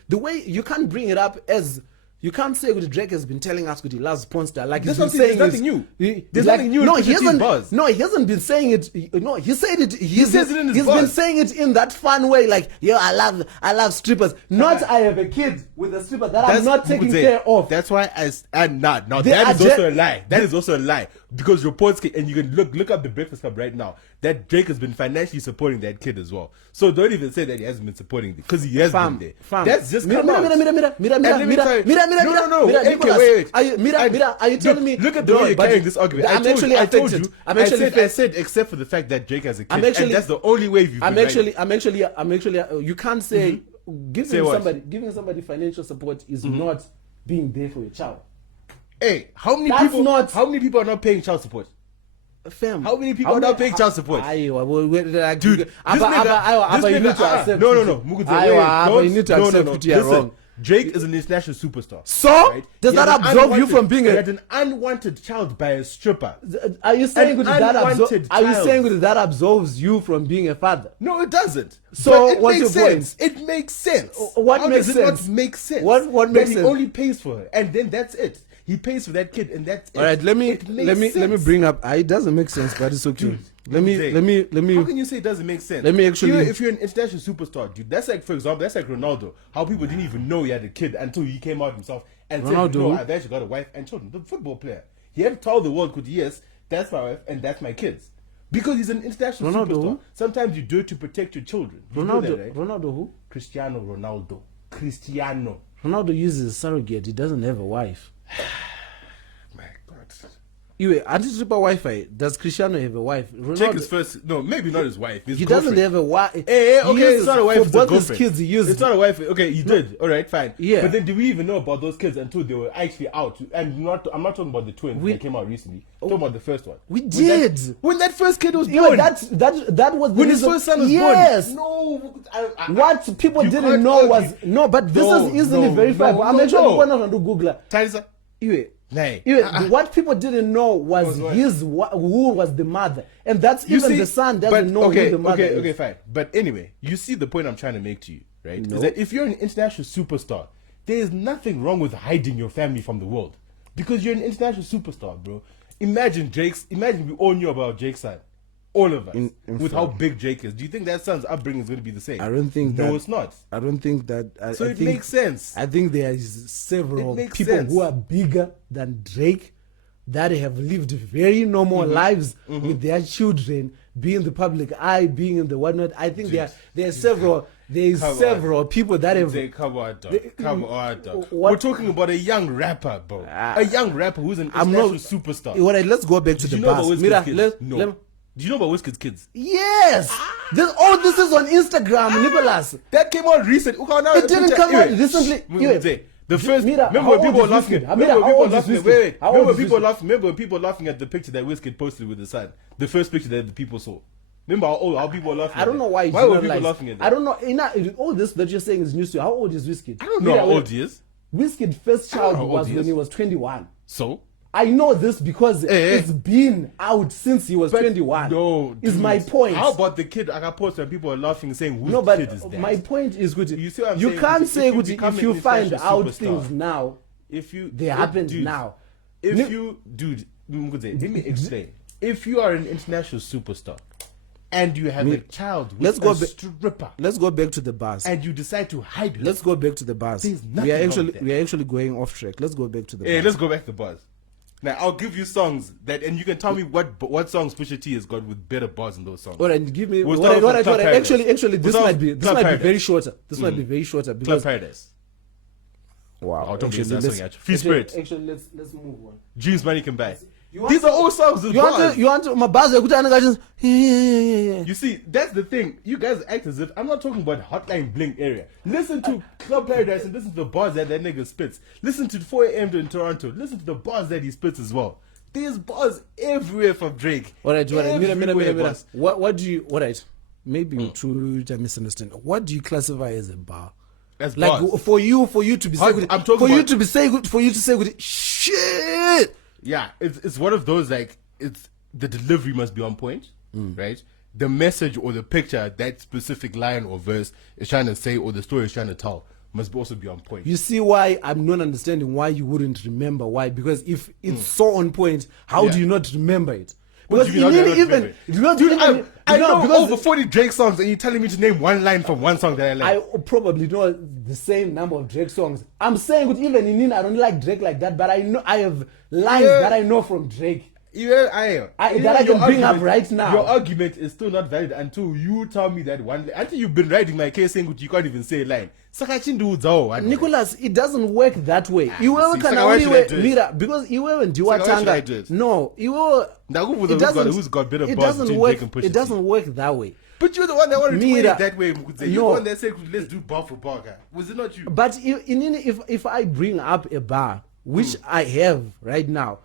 can't bring it up as. You can't say that Drake has been telling us that he loves porn star. Like he's been saying there's nothing new. There's nothing new. No, he hasn't been saying it. No, he said it. He says it in his bars. He's been saying it in that fun way, like, yo, I love strippers. Not I have a kid with a stripper that I'm not taking care of. That's why that is also a lie. That is also a lie. Because reports and you can look up the Breakfast Club right now. That Drake has been financially supporting that kid as well. So don't even say that he hasn't been supporting it because he has been there. That's just come out. No. Wait. Are you telling me? Look at the way you're carrying this argument. I told you. I said except for the fact that Drake has a kid, and that's the only way you've. I'm actually. You can't say giving somebody financial support is not being there for your child. Hey, how many people are not paying child support? Fam. How many people are not paying child support? Dude, this nigga. No. You need to accept you're wrong. Drake is an international superstar. So right? Does that absolve you from being an unwanted child by a stripper? Are you saying that absolves you from being a father? No, it doesn't. So what's your point? It makes sense. What makes sense? How does it not make sense? What makes sense? He only pays for her, and then that's it. He pays for that kid, and that's it. All right, let me bring up. It doesn't make sense, but it's okay. Dude, let me. How can you say it doesn't make sense? Let me actually. If you're an international superstar, dude, that's like, for example, that's like Ronaldo. How people didn't even know he had a kid until he came out himself and Ronaldo. said, no, I've actually got a wife and children. The football player. He had to tell the world, yes, that's my wife and that's my kids. Because he's an international Ronaldo superstar. who? Sometimes you do it to protect your children. You know that, right? Ronaldo who? Cristiano Ronaldo. Cristiano. Ronaldo uses a surrogate. He doesn't have a wife. My God. Anyway, anti-super Wi-Fi. Does Cristiano have a wife? Check his first. No, maybe not his wife. His He girlfriend. doesn't have a wife. Hey, okay, it's not a wife. For It's a both his girlfriend. kids, he used. It's not a wife. Okay, you did. All right, fine. Yeah. But then, did we even know about those kids until they were actually out? And I'm not talking about the twins that came out recently. I'm talking about the first one. We did. When that first kid was Yeah, born. that was the When his reason- first son was yes. born. No. What people You didn't can't know was argue. no, but this is easily verifiable. I'm actually going on to Google. Tyza? Anyway, Nay. what people didn't know was what? who was the mother, and that's even the son doesn't know who the mother is. Okay, fine. But anyway, you see the point I'm trying to make to you, right? Is that if you're an international superstar, there is nothing wrong with hiding your family from the world. Because you're an international superstar, bro. Imagine we all knew about Jake's son. All of us. With how big Jake is. Do you think that son's upbringing is going to be the same? I don't think No, that. it's not. I don't think that. So I it think, makes sense. I think there is several It makes people sense. who are bigger than Drake that have lived very normal lives with their children, being in the public eye, being in the whatnot. I think there are several. There is Come several people that have. Come on, dog. Come on, dog. What- We're talking about a young rapper, bro. A young rapper who's an I'm international not superstar. All right, let's go back to Did the you know about bus. Wizkid's Mira, kids? let- No. let- Do you know about Wizkid's kids? Yes. This is on Instagram, Nicholas. That came out recent. It didn't come out recently. Anyway, The first, Mira, remember how when old people were is laughing? Wizkid? Remember Mira, when how people were old is laughing? Wizkid? Wait. How old Remember is people Wizkid? laughing? Remember when people were laughing at the picture that Wizkid posted with his son? The first picture that the people saw. Remember how people were laughing? I don't know why. Why were people laughing at that? I don't know. All this that you're saying is news to you. How old is Wizkid? I don't know how old he is. Wizkid's first I don't know child how old was he when is. he was 21. So? I know this because Hey. it's been out since he was 21. No, is dude. my point. How about the kid I got posted and people are laughing saying whose No, but kid is that? my point is good. You see what I'm you saying? can't If say you good become if an you find international out superstar, things now. if you They happened dude, now. If No- you, dude, let me explain. If you are an international superstar and you have a child with let's go a ba- stripper Let's go back to the bus. and you decide to hide her, Let's go back to the bus. There's nothing We are wrong actually with that. we are actually going off track. Let's go back to the hey, bus. let's go back to the bars. Now I'll give you songs that, and you can tell me what songs Pusha T has got with better bars in those songs. All right, give me. We'll All start right, with all right, Club all right. Paradise. Actually, this We'll might start be with Club Paradise. very shorter. This might be very shorter Club because Paradise. wow. Oh, don't be Actually, that song let's- yet. Free Spirit. Actually, let's move on. Dreams Money Can Buy. You want These are all songs with bars. You want to my buzz? Yeah. You see, that's the thing. You guys act as if I'm not talking about Hotline Bling area. Listen to Club Paradise and listen to the bars that nigga spits. Listen to 4 a.m. in Toronto. Listen to the bars that he spits as well. There's bars everywhere from Drake. All right. Mira. Everywhere bars. What do you? All right. Maybe to misunderstand. What do you classify as a bar? As Like bars. for you to be I'm saying talking for you about- to be saying good for you to say good shit. Yeah, it's one of those, like, it's the delivery must be on point, right? The message or the picture that specific line or verse is trying to say or the story is trying to tell must also be on point. You see why I'm not understanding why you wouldn't remember why? Because if it's so on point, how Yeah. do you not remember it? What Because do you mean, how do I not even remember it? Dude, I know over 40 Drake songs and you're telling me to name one line from one song that I like. I probably know the same number of Drake songs. I'm saying that even in Nina, I don't like Drake like that, but I know I have lines Yeah. that I know from Drake. Yeah, that I can bring up right now. Your argument is still not valid until you tell me that one. Until you've been writing my case saying you can't even say a line. Nicholas, it doesn't work that way. Iwewe see, can Saka, why only should I way do it? Mira because Iwewe and Saka, why should I do Diwatanga. it? No, Iwewe. Who's got better It bars doesn't between work. Drake and Pusha It T? doesn't work that way. But you're the one that wanted to Mira, play it that way. You're the no. one that said let's do bar for bar. Guy. Was it not you? But if I bring up a bar, which I have right now,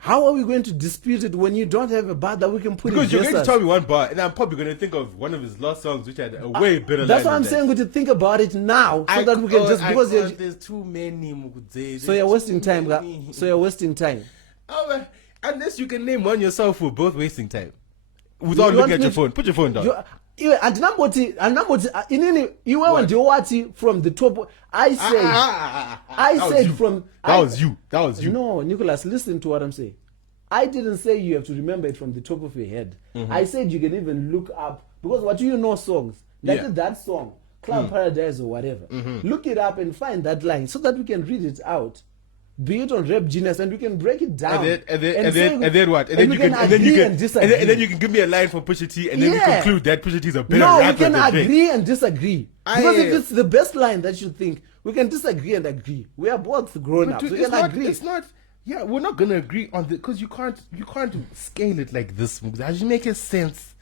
how are we going to dispute it when you don't have a bar that we can put in? Because you're going to verses? tell me one bar, and I'm probably going to think of one of his last songs, which had a way better. That's line why I'm than saying we to think about it now, so that we can just because there's too many. Mugudze, so you're wasting time. So you're wasting time. Oh, man. Unless you can name one yourself, we're both wasting time. Without You looking want at me your to- phone. Put your phone down. Andinamboti inini iwe What? ndio wati from the top. I said That said was you. from That was you. That was you. No, Nicholas, listen to what I'm saying. I didn't say you have to remember it from the top of your head. I said you can even look up because what you know songs like Yeah. that song Club Paradise or whatever. Look it up and find that line so that we can read it out. be it on Rap Genius, and we can break it down. And then what? And then you can give me a line for Pusha T, and then we conclude that Pusha T is a better rapper. No, we can than Drake. agree and disagree. Because if it's the best line that you think, we can disagree and agree. We are both grown ups. We can agree. It's not. Yeah, we're not gonna agree on the because you can't scale it like this. Does it make sense?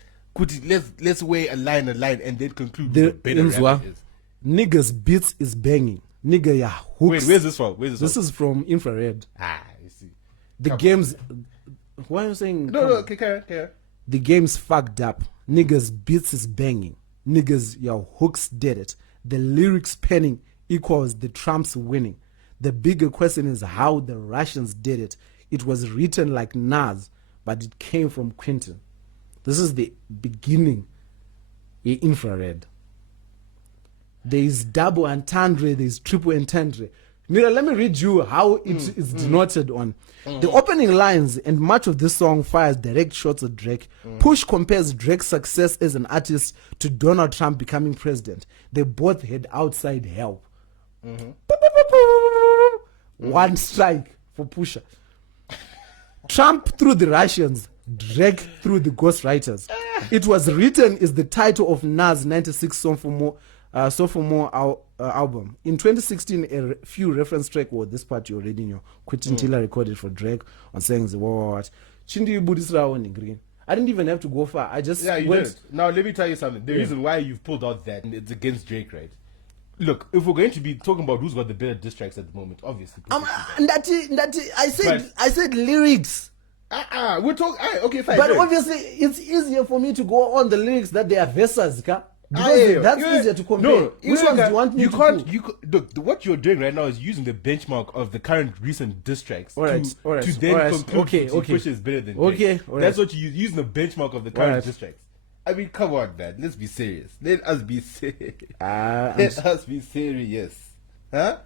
Let's weigh a line, and then conclude the better rapper is. Niggas beats is banging. Nigga, yeah, hooks. Wait, where's this from? This is from Infrared. You see. The game's... Why are you saying... No, okay, carry. The game's fucked up. Niggas beats is banging. Niggas, your hooks did it. The lyrics penning equals the Trumps winning. The bigger question is how the Russians did it. It was written like Nas, but it came from Quentin. This is the beginning in Infrared. There is double entendre, there is triple entendre. Mira, let me read you how it is denoted on. The opening lines and much of this song fires direct shots at Drake. Push compares Drake's success as an artist to Donald Trump becoming president. They both had outside help. One strike for Pusha. Trump through the Russians, Drake through the ghostwriters. It was written is the title of Nas' 96 sophomore album. In 2016, a few reference track this part you already know. Quentin Tiller recorded for Drake on saying what. Chindi Budisra in green. I didn't even have to go far. I just you did. Now let me tell you something. The reason why you've pulled out that it's against Drake, right? Look, if we're going to be talking about who's got the better diss tracks at the moment, obviously. I said lyrics. We're talking. Okay, fine. But right. obviously, it's easier for me to go on the lyrics that they are verses, because that's easier to compare. No, which ones do you want me to pull? Look, what you're doing right now is using the benchmark of the current recent diss tracks to then conclude Pusha is better than Drake. That's what you use, using the benchmark of the current diss tracks. I mean, come on, man. Let's be serious. Let us be serious. Let us be serious. Huh?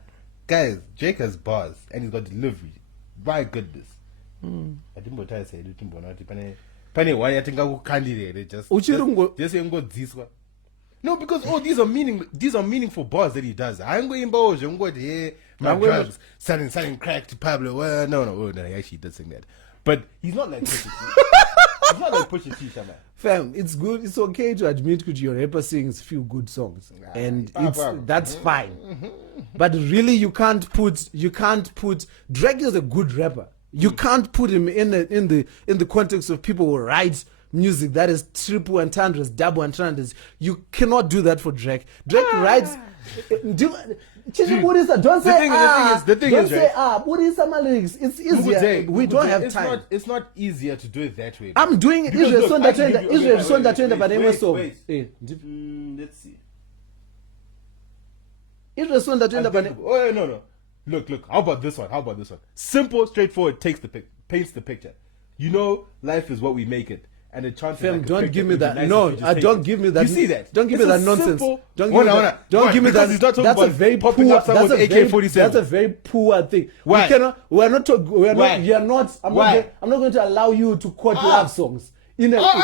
Guys, Drake has bars and he's got delivery. My goodness. I didn't want to say it. Why I think I will candidate just go this one. No, because these are meaningful bars that he does. I ain't going to here. My drugs selling crack to Pablo. Well, no, he actually does sing that. But he's not like Pusha T. He's not like Pusha T, man. Fam, it's good. It's okay to admit that your rapper sings few good songs, and that's fine. But really, you can't put. Drake is a good rapper. You can't put him in the context of people who write music that is triple entendres, double entendres. You cannot do that for Drake. Drake writes. Don't say the thing is, my lyrics. It's easier. We don't have time. It's not easier to do it that way. I'm doing it. Israel Sonda, but let's see. Israel Sonda, but no. Look. How about this one? Simple, straightforward. Paints the picture. You know, life is what we make it. And the chance don't give me that. No, don't give me that. You see that? Don't give me that nonsense. Don't give me that. That's a very poor. That's a very poor thing. Why? We're not. I'm not going to allow you to quote love songs. I'm not.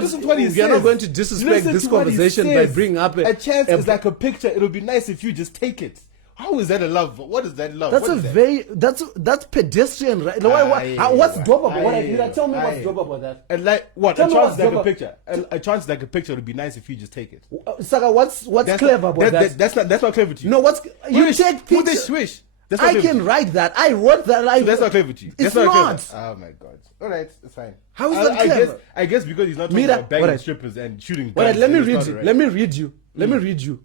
This is what he says. We're not going to disrespect this conversation by bringing up a chance is like a picture. It'll be nice if you just take it. How is that a love? What is that love? That's pedestrian, right? What's dope about what? Tell me what's dope about that. And like what? A chance like a picture. A chance like a picture would be nice if you just take it. Saka, what's clever about that? That's not clever to you. No, you take picture. Put the swish. I can write that. I wrote that. So that's not clever to you. It's not. Oh my god. All right, it's fine. How is that clever? I guess because he's not talking about banging strippers and shooting guns. All right, let me read you.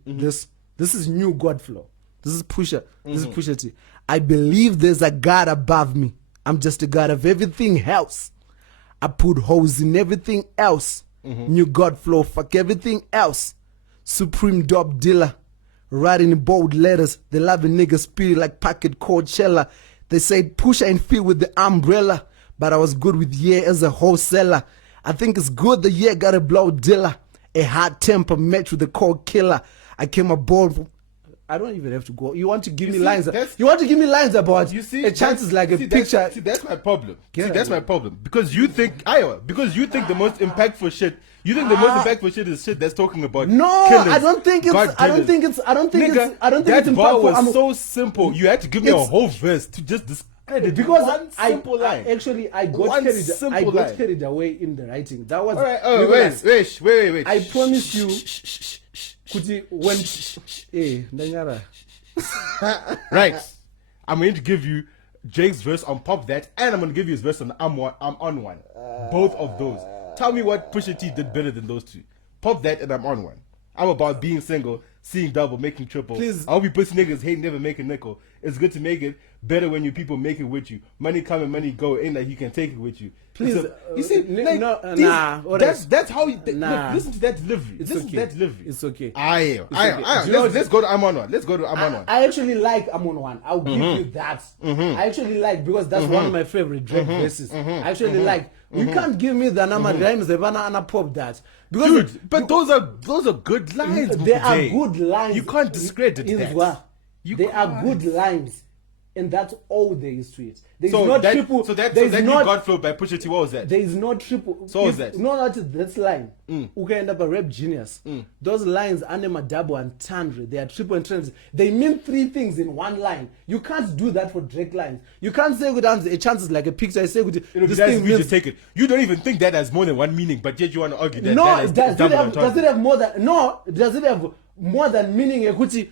This is new God flow. This is Pusha. This is Pusha T. I believe there's a God above me. I'm just a God of everything else. I put holes in everything else. New God flow, fuck everything else. Supreme dope dealer. Writing in bold letters. They love a nigga spirit like pocket Coachella. They said Pusha ain't fit with the umbrella. But I was good with as a wholesaler. I think it's good the got a blow dealer. A hot temper match with a cold killer. I came aboard I don't even have to go. You want to give me see, lines? that's- You want to give me lines about? You see, a chance is like a picture. That's my problem. Get See, out that's of my problem. Because you think the most impactful shit. You think the most impactful shit is shit that's talking about. No, killers, I don't think it's. God I don't killers. think it's. I don't think Nigga, it's. I don't think that it's bar impactful. was so simple. You had to give me a It's- whole verse to just discredit because one simple line. I got One carried. simple I got line. carried away in the writing. That was. All right. Oh, wait. I promise you. Kuti when. Eh, Ndanyara. Right. I'm going to give you Jake's verse on Pop That, and I'm going to give you his verse on I'm on one. Both of those. Tell me what Pusha T did better than those two. Pop That and I'm on one. I'm about being single, seeing double, making triple. Please. I'll be pussy niggas hate never make a nickel. It's good to make it better when you people make it with you. Money come and money go. Ain't like you can take it with you. Please, So, you see, like, nah, all right. that's how you. Nah. Look, listen to that delivery. It's Listen okay. to that delivery. It's okay. I Do you know let's go to I'm on one. Let's go to I'm on one. I actually like I'm on one. I'll give you that. I actually like because that's one of my favorite Drake verses. I actually like. You can't give me the number rhymes and pop that because Dude, but those are good lines. they are Mukute. good lines. You can't discredit in that. Zwa. You They are can't. good lines, and that's all there is to it. There's So not that, triple. so that, there's so that not, you got flow by Pusha T. What was that? There is no triple. So what was that? No, that's line. Okay, end up a rap genius. Those lines, anima, double, and tandre, they are triple and trans. They mean three things in one line. You can't do that for Drake lines. You can't say good answer. A chance is like a picture. I say good. It'll be This nice thing if you means. just take it. You don't even think that has more than one meaning, but yet you want to argue that. No, that has does double it have more than? No, does it have more than meaning? Ekuti.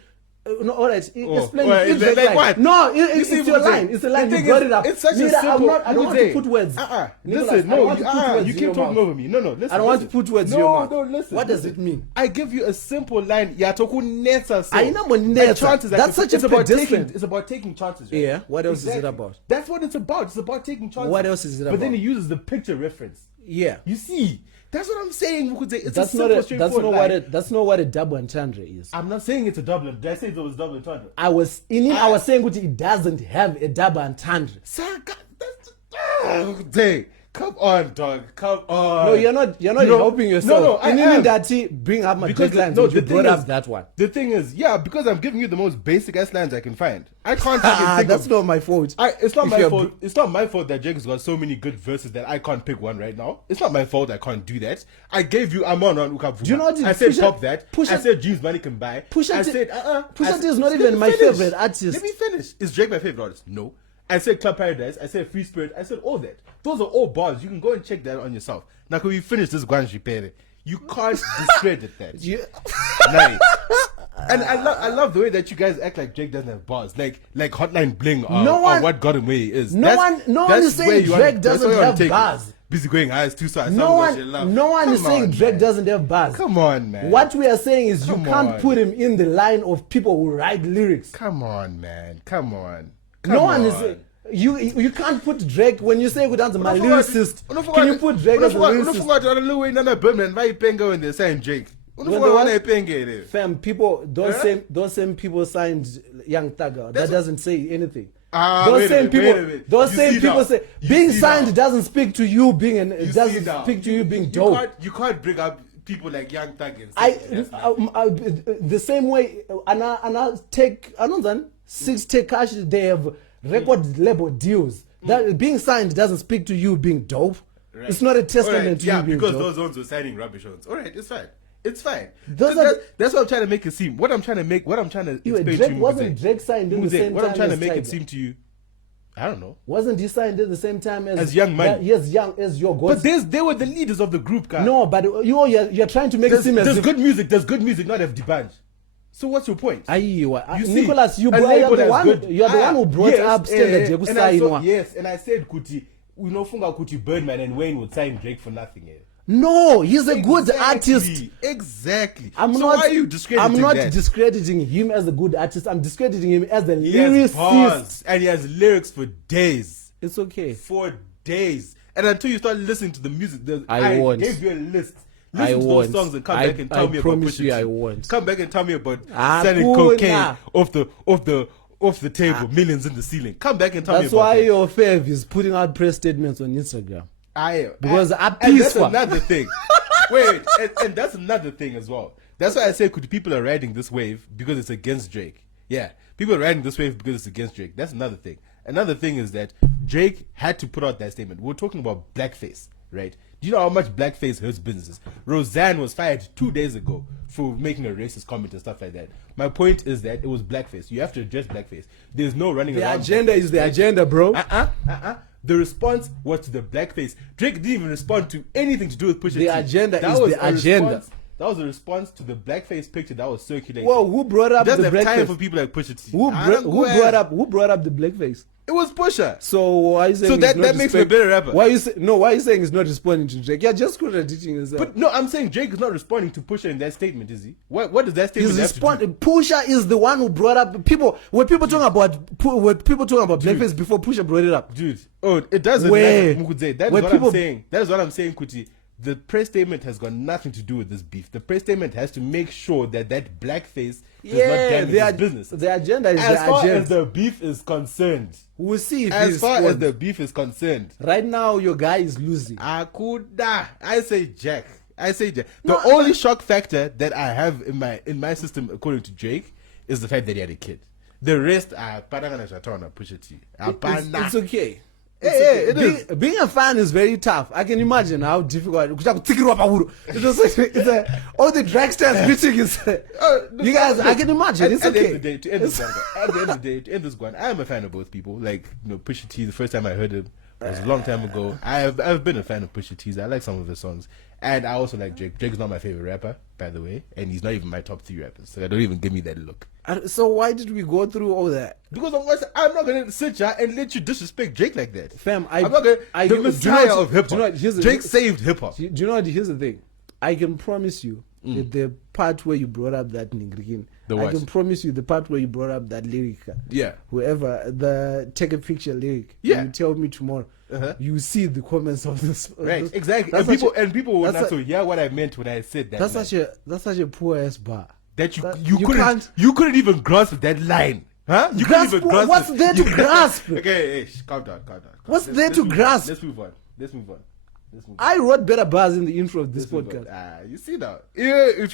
No, all right. Explain well, it. like Like, what? no, You it's see, your Mukute, line. It's a line. the You thing brought is, it up. it's such a Neither, simple. I don't want to put words. Nicolas, Nicholas, listen, I don't no, want to put words you in keep your talking mouth. over me. No, listen. I don't want to listen. put words in No, your mouth. no, listen. What does listen. it mean? I give you a simple line. Yatoku neta. I know what neta. Chances. That's such it's a about pedestrian. taking. It's about taking chances. Right? Yeah, what else is it about? That's what it's about. It's about taking chances. What else is it But then about? he uses the picture reference. Yeah. You see, that's what I'm saying. Mukute. It's That's a not simple, a, straightforward line. that's not what a double entendre is. I'm not saying it's a double. Did I say it was double entendre? I was saying that it doesn't have a double entendre. Sir, God, that's dang. Come on, dog. Come on. No, you're not know- helping yourself. No, I In am. that bring up my Because Drake lines. no, No, you the thing brought is- up that one. The thing is, yeah, because I'm giving you the most basic ass lines I can find. I can't fucking think That's of. not my fault. It's not If my you're fault. It's not my fault that Jake's got so many good verses that I can't pick one right now. It's not my fault I can't do that. I gave you Amon on Ukavuma. Do you know what it- I said Pusha- pop that. Pusha- I said Jeans money can buy. Pusha I T- said Pusha T is not let even me my finish. favorite artist. Let me finish. Is Drake my favorite artist? No. I said Club Paradise. I said Free Spirit. I said all that. Those are all bars. You can go and check that on yourself. Now, can we finish this Guanji Pere? You can't discredit that. Nice. And I love the way that you guys act like Drake doesn't have bars, like Hotline Bling or, No one- or what got him where he is. no one that's is saying where you Drake that's doesn't where you wanna have take it. bars. Busy going high, two sides. No one is saying Drake man. doesn't have bars. Come on, man. What we are saying is Come you can't on. put him in the line of people who write lyrics. Come on, man. Come on. No one is. You can't put Drake when you say good answer my lyricist. Can you put Drake as a lyricist? When they saying Drake. Fam, people, those same people signed Young Thugger. That doesn't say anything. Those same people say being signed doesn't speak to you being doesn't speak to you being dope. You can't bring up people like Young Thug and say The same way and take another 6 take cash they have record label deals. That being signed doesn't speak to you being dope. Right. It's not a testament to you being because dope. those ones were signing rubbish ones. All right, it's fine. It's fine. Those That's what I'm trying to make it seem. What I'm trying to explain to Drake, you. wasn't Drake signed in the same what time I'm trying to as make Tiger? it seem to you. I don't know. Wasn't he signed at the same time As Young Money? Yes, Young as your God. But they were the leaders of the group, guy. No, but you're trying to make it seem as There's if good music. Does good music not have Dibanj? So what's your point? You see, Nicholas, you're a label the that's one. good. You're the one who brought up Standard Jagu and I sign saw- one. Yes, and I said Kuti, we know Funga Kuti Birdman and Wayne would sign Drake for nothing. No, he's a good artist. Exactly. Why are you discrediting I'm not discrediting him as a good artist. I'm discrediting him as a He has bars, lyricist. and he has lyrics for days. It's okay. For days. And until you start listening to the music, I won't. gave you a list. I Listen to won't. those songs and come back and tell me about promise Pusha you T. I won't. Come back and tell me about Ah, selling cool, cocaine nah. off the table, millions in the ceiling. Come back and tell me That's about why that. your Fev is putting out press statements on Instagram. Because and that's peaceful. another thing. Wait, and that's another thing as well. That's why I say people are riding this wave because it's against Drake. Yeah, people are riding this wave because it's against Drake. That's another thing. Another thing is that Drake had to put out that statement. We're talking about blackface, right? Do you know how much blackface hurts businesses? Roseanne was fired 2 days ago for making a racist comment and stuff like that. My point is that it was blackface. You have to address blackface. There's no running around. The agenda is the agenda, bro. The response was to the blackface. Drake didn't even respond to anything to do with Pusha T. The agenda That is was the a agenda. response- That was a response to the blackface picture that was circulating. Whoa, who brought up Doesn't the have time blackface? for people like Pusha T. Who brought up the blackface? It was Pusha. So why are you saying So it's that not makes him a better rapper. Why are you saying he's not responding to Drake? Yeah, just contradicting yourself. But no, I'm saying Drake is not responding to Pusha in that statement, is he? What does that statement He's have to do? responding. Pusha is the one who brought up people. Were people talking about blackface before Pusha brought it up? Dude, it doesn't Where? matter. Mukudze. That is Where what people- I'm saying. That is what I'm saying, Kuti. The press statement has got nothing to do with this beef. The press statement has to make sure that blackface does not damage his business. The agenda is As the far agenda. as the beef is concerned, We'll see if as he far as responds. the beef is concerned, Right now, your guy is losing. Akuda. I say Jack. The only shock factor that I have in my system, according to Drake, is the fact that he had a kid. The rest are Parangana Shatona Pusha T. It's okay. It is. Being a fan is very tough. I can imagine how difficult. All the drag stars greeting is. You guys, I can imagine. It's At the end okay. of the day, to end this one, I am a fan of both people. Like, Pusha T, the first time I heard him was a long time ago. I've been a fan of Pusha T. I like some of his songs. And I also like Drake. Drake's not my favorite rapper, by the way. And he's not even my top 3 rappers. So don't even give me that look. So why did we go through all that? Because I'm not going to sit here and let you disrespect Drake like that. Fam, I'm not going to... The messiah of hip-hop. Drake saved hip-hop. Do you know what? Here's the thing. I can promise you that the part where you brought up that Ningrikin, The I what? can promise you the part where you brought up that lyric. Yeah. Whoever, the take a picture lyric. Yeah. You tell me tomorrow. You see the comments of this. Right, this- exactly. that's And people will that's not hear what I meant when I said that. That's line. such a poor ass bar. That That- you can't. couldn't even grasp that line, huh? You Grasp couldn't even grasp. what's it. there to You- grasp? Okay, calm down. What's there to move on. grasp? Let's move on. I wrote better bars in the intro of this Let's move on. podcast. You see now, if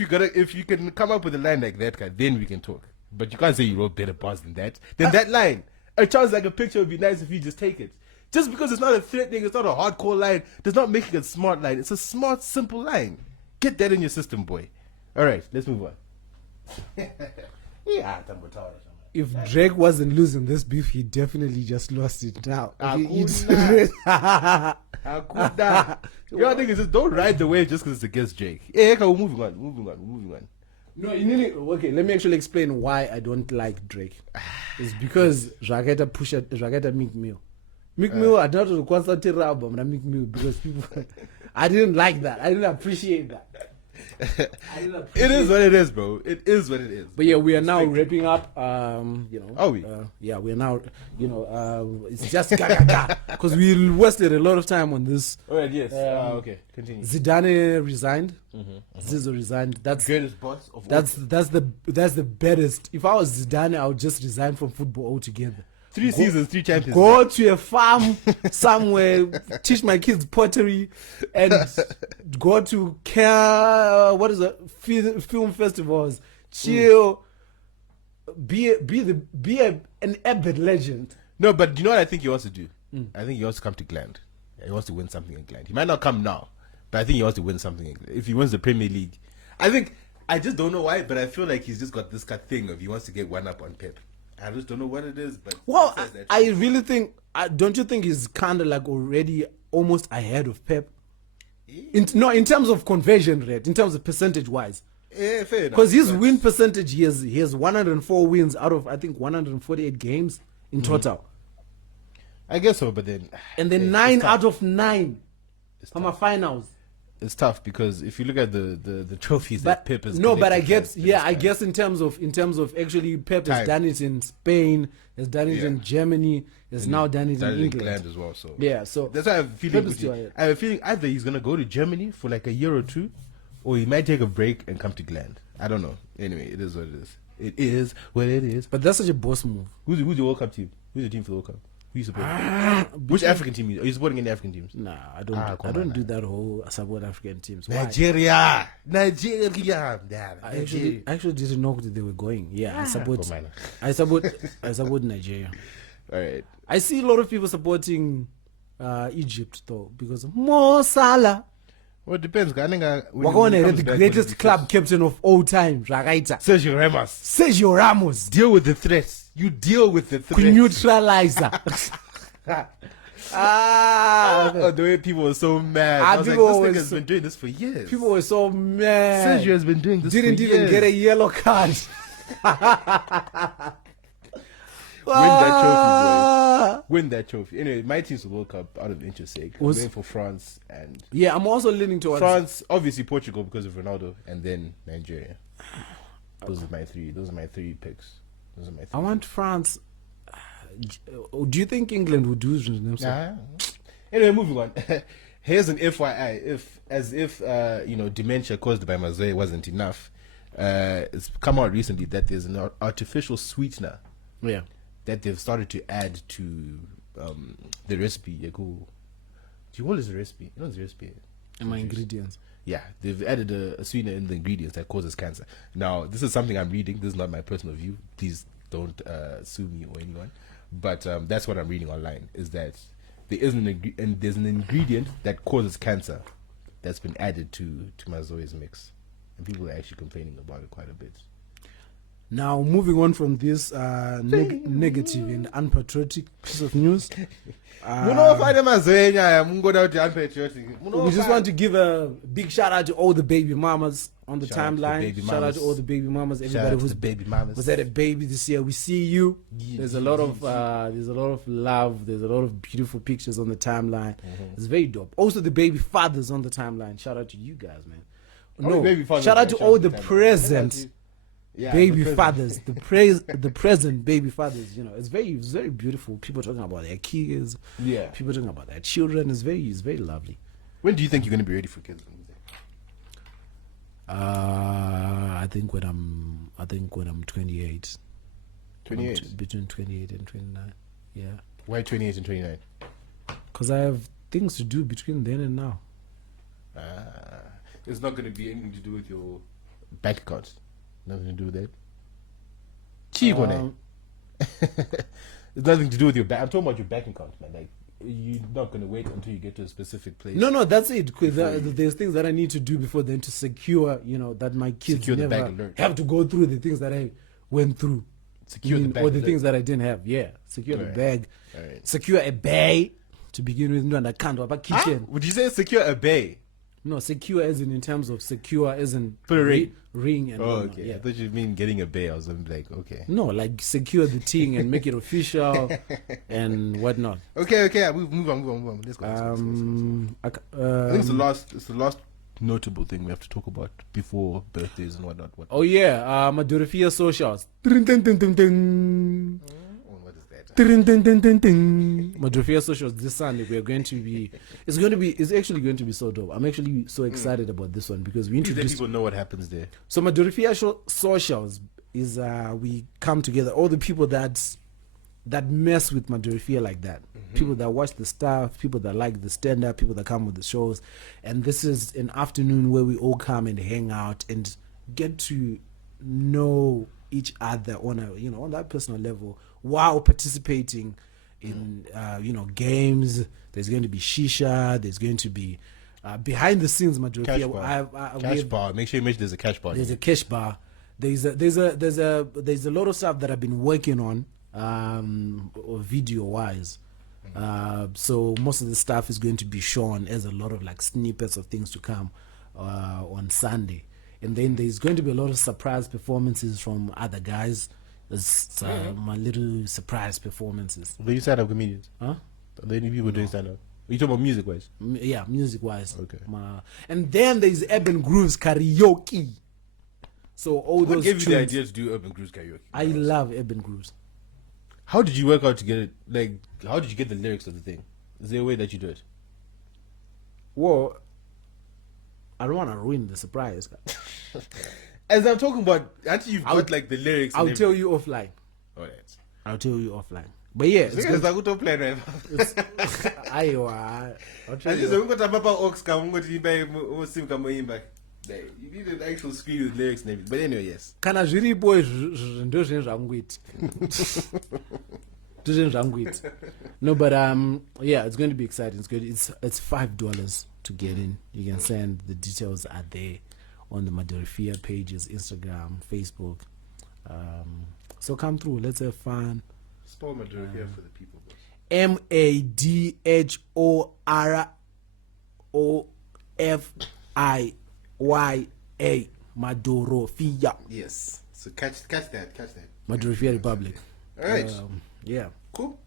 you can come up with a line like that, then we can talk. But you can't say you wrote better bars than that. That line, a chance like a picture would be nice if you just take it. Just because it's not a threatening, it's not a hardcore line, does not make it a smart line. It's a smart, simple line. Get that in your system, boy. All right, let's move on. Yeah, If Drake wasn't losing this beef, he definitely just lost it now. Akuda. The other thing is just don't ride the wave just because it's against Drake. Yeah, okay, we're moving on. No, you need okay. Let me actually explain why I don't like Drake. It's because Rageta Meek Mill. Meek Mill, I don't know the concert album, Meek Mill, because people, I didn't like that. I didn't appreciate that. It is what it is, bro. It is what it is. But yeah, we are now wrapping up. You know. Are we? Yeah, we are now. You know, it's just because we wasted a lot of time on this. All right, yes. Okay, continue. Zidane resigned. Zizou resigned. That's Greatest boss of all. that's the baddest. If I was Zidane, I would just resign from football altogether. 3 seasons, 3 champions. Go to a farm somewhere, teach my kids pottery, and go to film festivals. Chill, be an avid legend. No, but you know what I think he wants to do? I think he wants to come to Gland. He wants to win something in Gland. He might not come now, but I think he wants to win something in Gland. If he wins the Premier League, I just don't know why, but I feel like he's just got this thing of he wants to get one up on Pep. I just don't know what it is, but Well, I really think. Don't you think he's kind of like already almost ahead of Pep? In terms of conversion rate, in terms of percentage wise. Yeah, fair enough. Because his win percentage, he has 104 wins out of I think 148 games in total, I guess so, but then and then it's 9 tough. out of 9 finals. It's tough because if you look at the trophies But that Pep has no, but I collected, guess has been guess in terms of actually Pep has Time. done it in Spain, has done it Yeah. in Germany, has now done it in Gland England. as well. So Yeah, so that's why I have a feeling. Pep is still ahead. I have a feeling either he's gonna go to Germany for like a year or two, or he might take a break and come to Gland. I don't know. Anyway, it is what it is. It is what it is. But that's such a boss move. Who's your World Cup team? Who's your team for the World Cup? Who you supporting? Which African team are you supporting? Any African teams? Nah, I don't. come I don't on, do that whole support African teams. Why? Nigeria. I actually didn't know where they were going. Yeah, I support. come on. I support. I support Nigeria. All right. I see a lot of people supporting Egypt though because Mo Salah. Well, it depends. I think The greatest club captain of all time, Ragaita. Sergio Ramos. Sergio Ramos. Deal with the threats. You deal with the threats. Neutralizer. Oh, the way people were so mad. I was like, this nigga's been doing this for years. People were so mad. Sergio has been doing this Didn't for even years. get a yellow card. Win that trophy, boy. Win that trophy. Anyway, my team's the World Cup out of interest sake. I'm going for France and Yeah, I'm also leaning towards France, obviously Portugal because of Ronaldo, and then Nigeria. Those are my three. Those are my three picks. Those are my three. I want France. Do you think England would do themselves? Anyway, moving on. Here's an FYI. If dementia caused by Mazoe wasn't enough, it's come out recently that there's an artificial sweetener. Yeah. That they've started to add to the recipe. Do you call this a recipe? You know it's a recipe. And my ingredients. Yeah, they've added a sweetener in the ingredients that causes cancer. Now, this is something I'm reading. This is not my personal view. Please don't sue me or anyone. But that's what I'm reading online. Is that there is there's an ingredient that causes cancer that's been added to Mazoe's mix, and people are actually complaining about it quite a bit. Now, moving on from this negative and unpatriotic piece of news, we just want to give a big shout out to all the baby mamas on the timeline. Shout out to all the baby mamas, everybody who's was at a baby this year. We see you. There's a lot of love. There's a lot of beautiful pictures on the timeline. It's very dope. Also, the baby fathers on the timeline. Shout out to you guys, man. Shout out to all the present. Yeah, baby fathers, the present baby fathers, it's very beautiful. People talking about their kids, people talking about their children. It's very lovely. When do you think you're going to be ready for kids? I think when I'm 28. 28? Between 28 and 29. Yeah. Why 28 and 29? Because I have things to do between then and now. It's not going to be anything to do with your bank account. Nothing to do with that. It's nothing to do with your bank. I'm talking about your bank account, man. Like, you're not going to wait until you get to a specific place. No, that's it. There's things that I need to do before then to secure, that my kids never have to go through the things that I went through. Secure the bag. Or the things that I didn't have. Yeah. Secure the bag. Right. Secure a bay to begin with. And I can't have a kitchen. Would you say secure a bay? No, secure as in terms of secure as in put a ring and okay. Yeah. I thought you mean getting a bay. I was like, okay. No, like secure the thing and make it official and whatnot. Okay. Move on. Let's go. I think it's the last notable thing we have to talk about before birthdays and whatnot. Oh yeah, Madurifia socials. Madrofia socials this Sunday it's actually going to be so dope. I'm actually so excited about this one because we introduce people know what happens there. So Madrofia socials is we come together, all the people that mess with Madrofia like that, people that watch the stuff, people that like the stand-up, people that come with the shows, and this is an afternoon where we all come and hang out and get to know each other on on that personal level while participating in games. There's going to be shisha, there's going to be behind the scenes cash bar. Make sure you mention there's a cash bar. There's a cash bar. There's a lot of stuff that I've been working on video wise. So most of the stuff is going to be shown as a lot of like snippets of things to come on Sunday. And then there's going to be a lot of surprise performances from other guys. There's my little surprise performances. Do you stand-up comedians? Huh? Are there any people doing stand-up? Are you talking about music-wise? Yeah, music-wise. Okay. And then there's Urban Grooves karaoke. So all those. What gave you the idea to do Urban Grooves karaoke? I love Urban Grooves. How did you work out to get it? Like, how did you get the lyrics of the thing? Is there a way that you do it? Well, I don't want to ruin the surprise. As I'm talking about, actually, you've got like the lyrics. I'll tell you offline. All right. I'll tell you offline. But yeah, it's good. Zakutoplan right now. Aiwa. I'll try I just to- want to papa ox come what you buy sim come in back. You need an actual screen with lyrics and everything. But anyway, yes. Kana zviripo ndo zvinhu zvanguiti. Ndo zvinhu zvanguiti. No, but yeah, it's going to be exciting. It's good. It's $5 to get in. You can send, the details are there on the Madorifia pages, Instagram, Facebook. So come through. Let's have fun. Spell Maduro here for the people. MADHOROFIA Madorofia. Yes. So catch that. Madorifia Republic. All right. Yeah. Cool.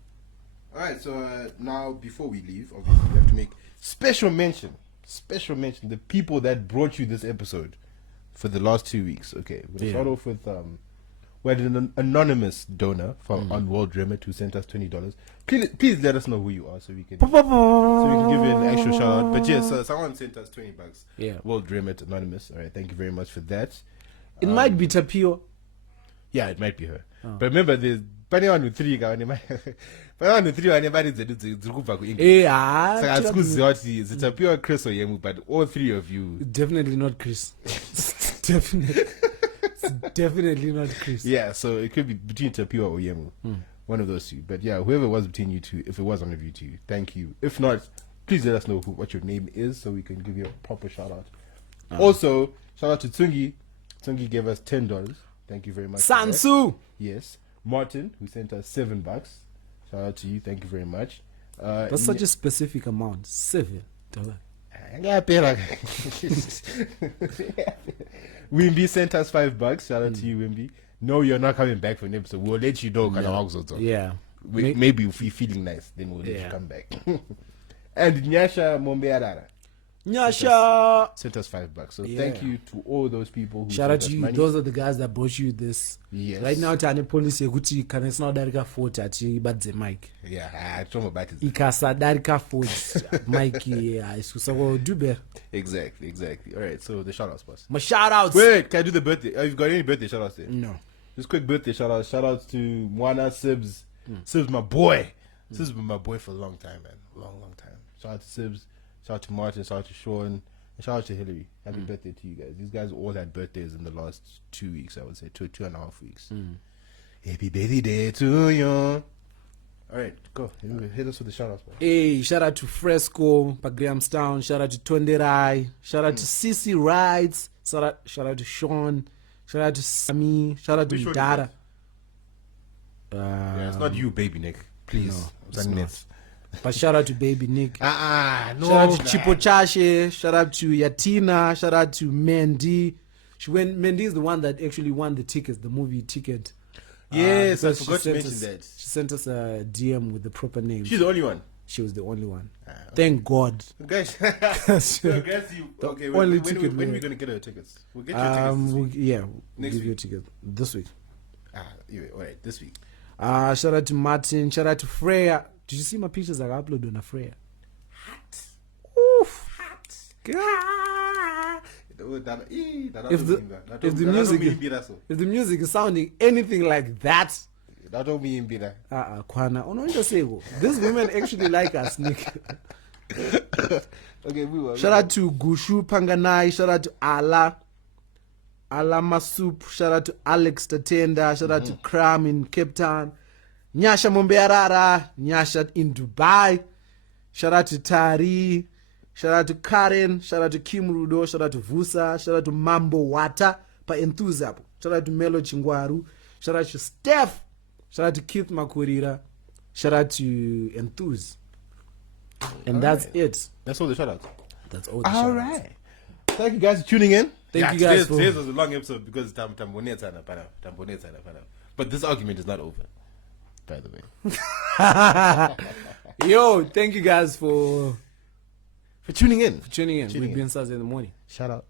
All right. So now, before we leave, obviously we have to make special mention. The people that brought you this episode for the last 2 weeks. Okay. We'll start off with we had an anonymous donor from on World Remit who sent us $20. Please let us know who you are so we can give you an extra shout out. But yes, someone sent us $20. Yeah. World Remit anonymous. All right. Thank you very much for that. It might be Tapio. Yeah, it might be her. But remember, there's anyone with 3 guys. Anyone with 3 anybody is English. Yeah. It's a pure Chris or Yemu, but all 3 of you. Definitely not Chris. Definitely not Chris. Yeah, so it could be between Tapio or Yemu. One of those two. But yeah, whoever was between you two, if it was one of you two, thank you. If not, please let us know what your name is so we can give you a proper shout out. Also, shout out to Tsungi. Tsungi gave us $10. Thank you very much. Sansu. Yes. Martin, who sent us $7. Shout out to you. Thank you very much. That's such a specific amount. $7. Wimby sent us $5. Shout out to you, Wimby. No, you're not coming back for an episode. We'll let you know. Yeah. Maybe if we're feeling nice, then we'll let you come back. And Nyasha Mombearara Nyasha. sent us $5. So thank you to all those people who Shout out sent to us you. money. Those are the guys that brought you this. Yes. Right now, tane policy yekuti kana isina kudarika 40 atibadze mic. Yeah, I told me about it. Ikasadarika 40 mic isusa do better. Exactly. All right, so the shout outs, boss. My shout outs. Wait, can I do the birthday? Have you got any birthday shout outs there? No. Just quick birthday shout outs. Shout outs to Mwana Sibs. Sibs, my boy. Sibs has been my boy for a long time, man. Long time. Shout out to Sibs. Shout out to Martin. Shout out to Sean. And shout out to Hillary. Happy birthday to you guys. These guys all had birthdays in the last 2 weeks, I would say. 2.5 weeks. Happy birthday to you. All right, go. Hit us with the shout outs, bro. Hey, shout out to Fresco, Grahamstown. Shout out to Tonderai. Shout out to Sissy Rides. Shout out to Sean. Shout out to Sami. Shout out to Which one is Dara. Yeah, it's not you, baby Nick. Please. it's not. But shout out to Baby Nick. No. Shout out to Chipo Chashe. Shout out to Yatina. Shout out to Mandy. Mandy is the one that actually won the tickets, the movie ticket. Yes, I because forgot to she sent mention us- that. She sent us a DM with the proper name. She's the only one. She was the only one. Thank God. Guys, The okay, only when ticket are we we- going to get her tickets? We'll get your tickets this week. we'll Next give you a week. ticket this week. Anyway, all right, this week. Shout out to Martin. Shout out to Freya. Did you see my pictures I uploaded on Freya? Oof. If the music is sounding anything like that, Kwana, unoita seko. These women actually like us, Nick. Okay, we will. Shout out to Gushu Panganai. Shout out to Ala Masup. Shout out to Alex Tatenda. Shout out to Kram in Cape Town. Nyasha Mombearara. Nyasha in Dubai. Shout out to Tari. Shout out to Karen. Shout out to Kim Rudo. Shout out to Vusa. Shout out to Mambo Wata. Pa Enthusiasm. Shout out to Melo Chingwaru. Shout out to Steph. Shout out to Keith Makurira. Shout out to Enthuse. And that's it. That's all the shout outs. That's all the All shout-outs. right. Thank you guys for tuning in. Thank you guys Today's was a long episode because but this argument is not over, by the way. Yo, thank you guys for tuning in. tuning in. We've been Sadza in the morning. Shout out.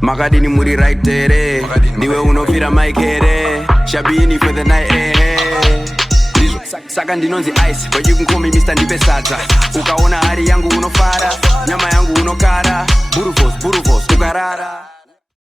Makadini muri right there. Niwe unofira Mike here. Shabini for the night. Saka ndinonzi ice, but you can call me Mr. Ndipe Sadza. Ukaona hari yangu unofara. Nyama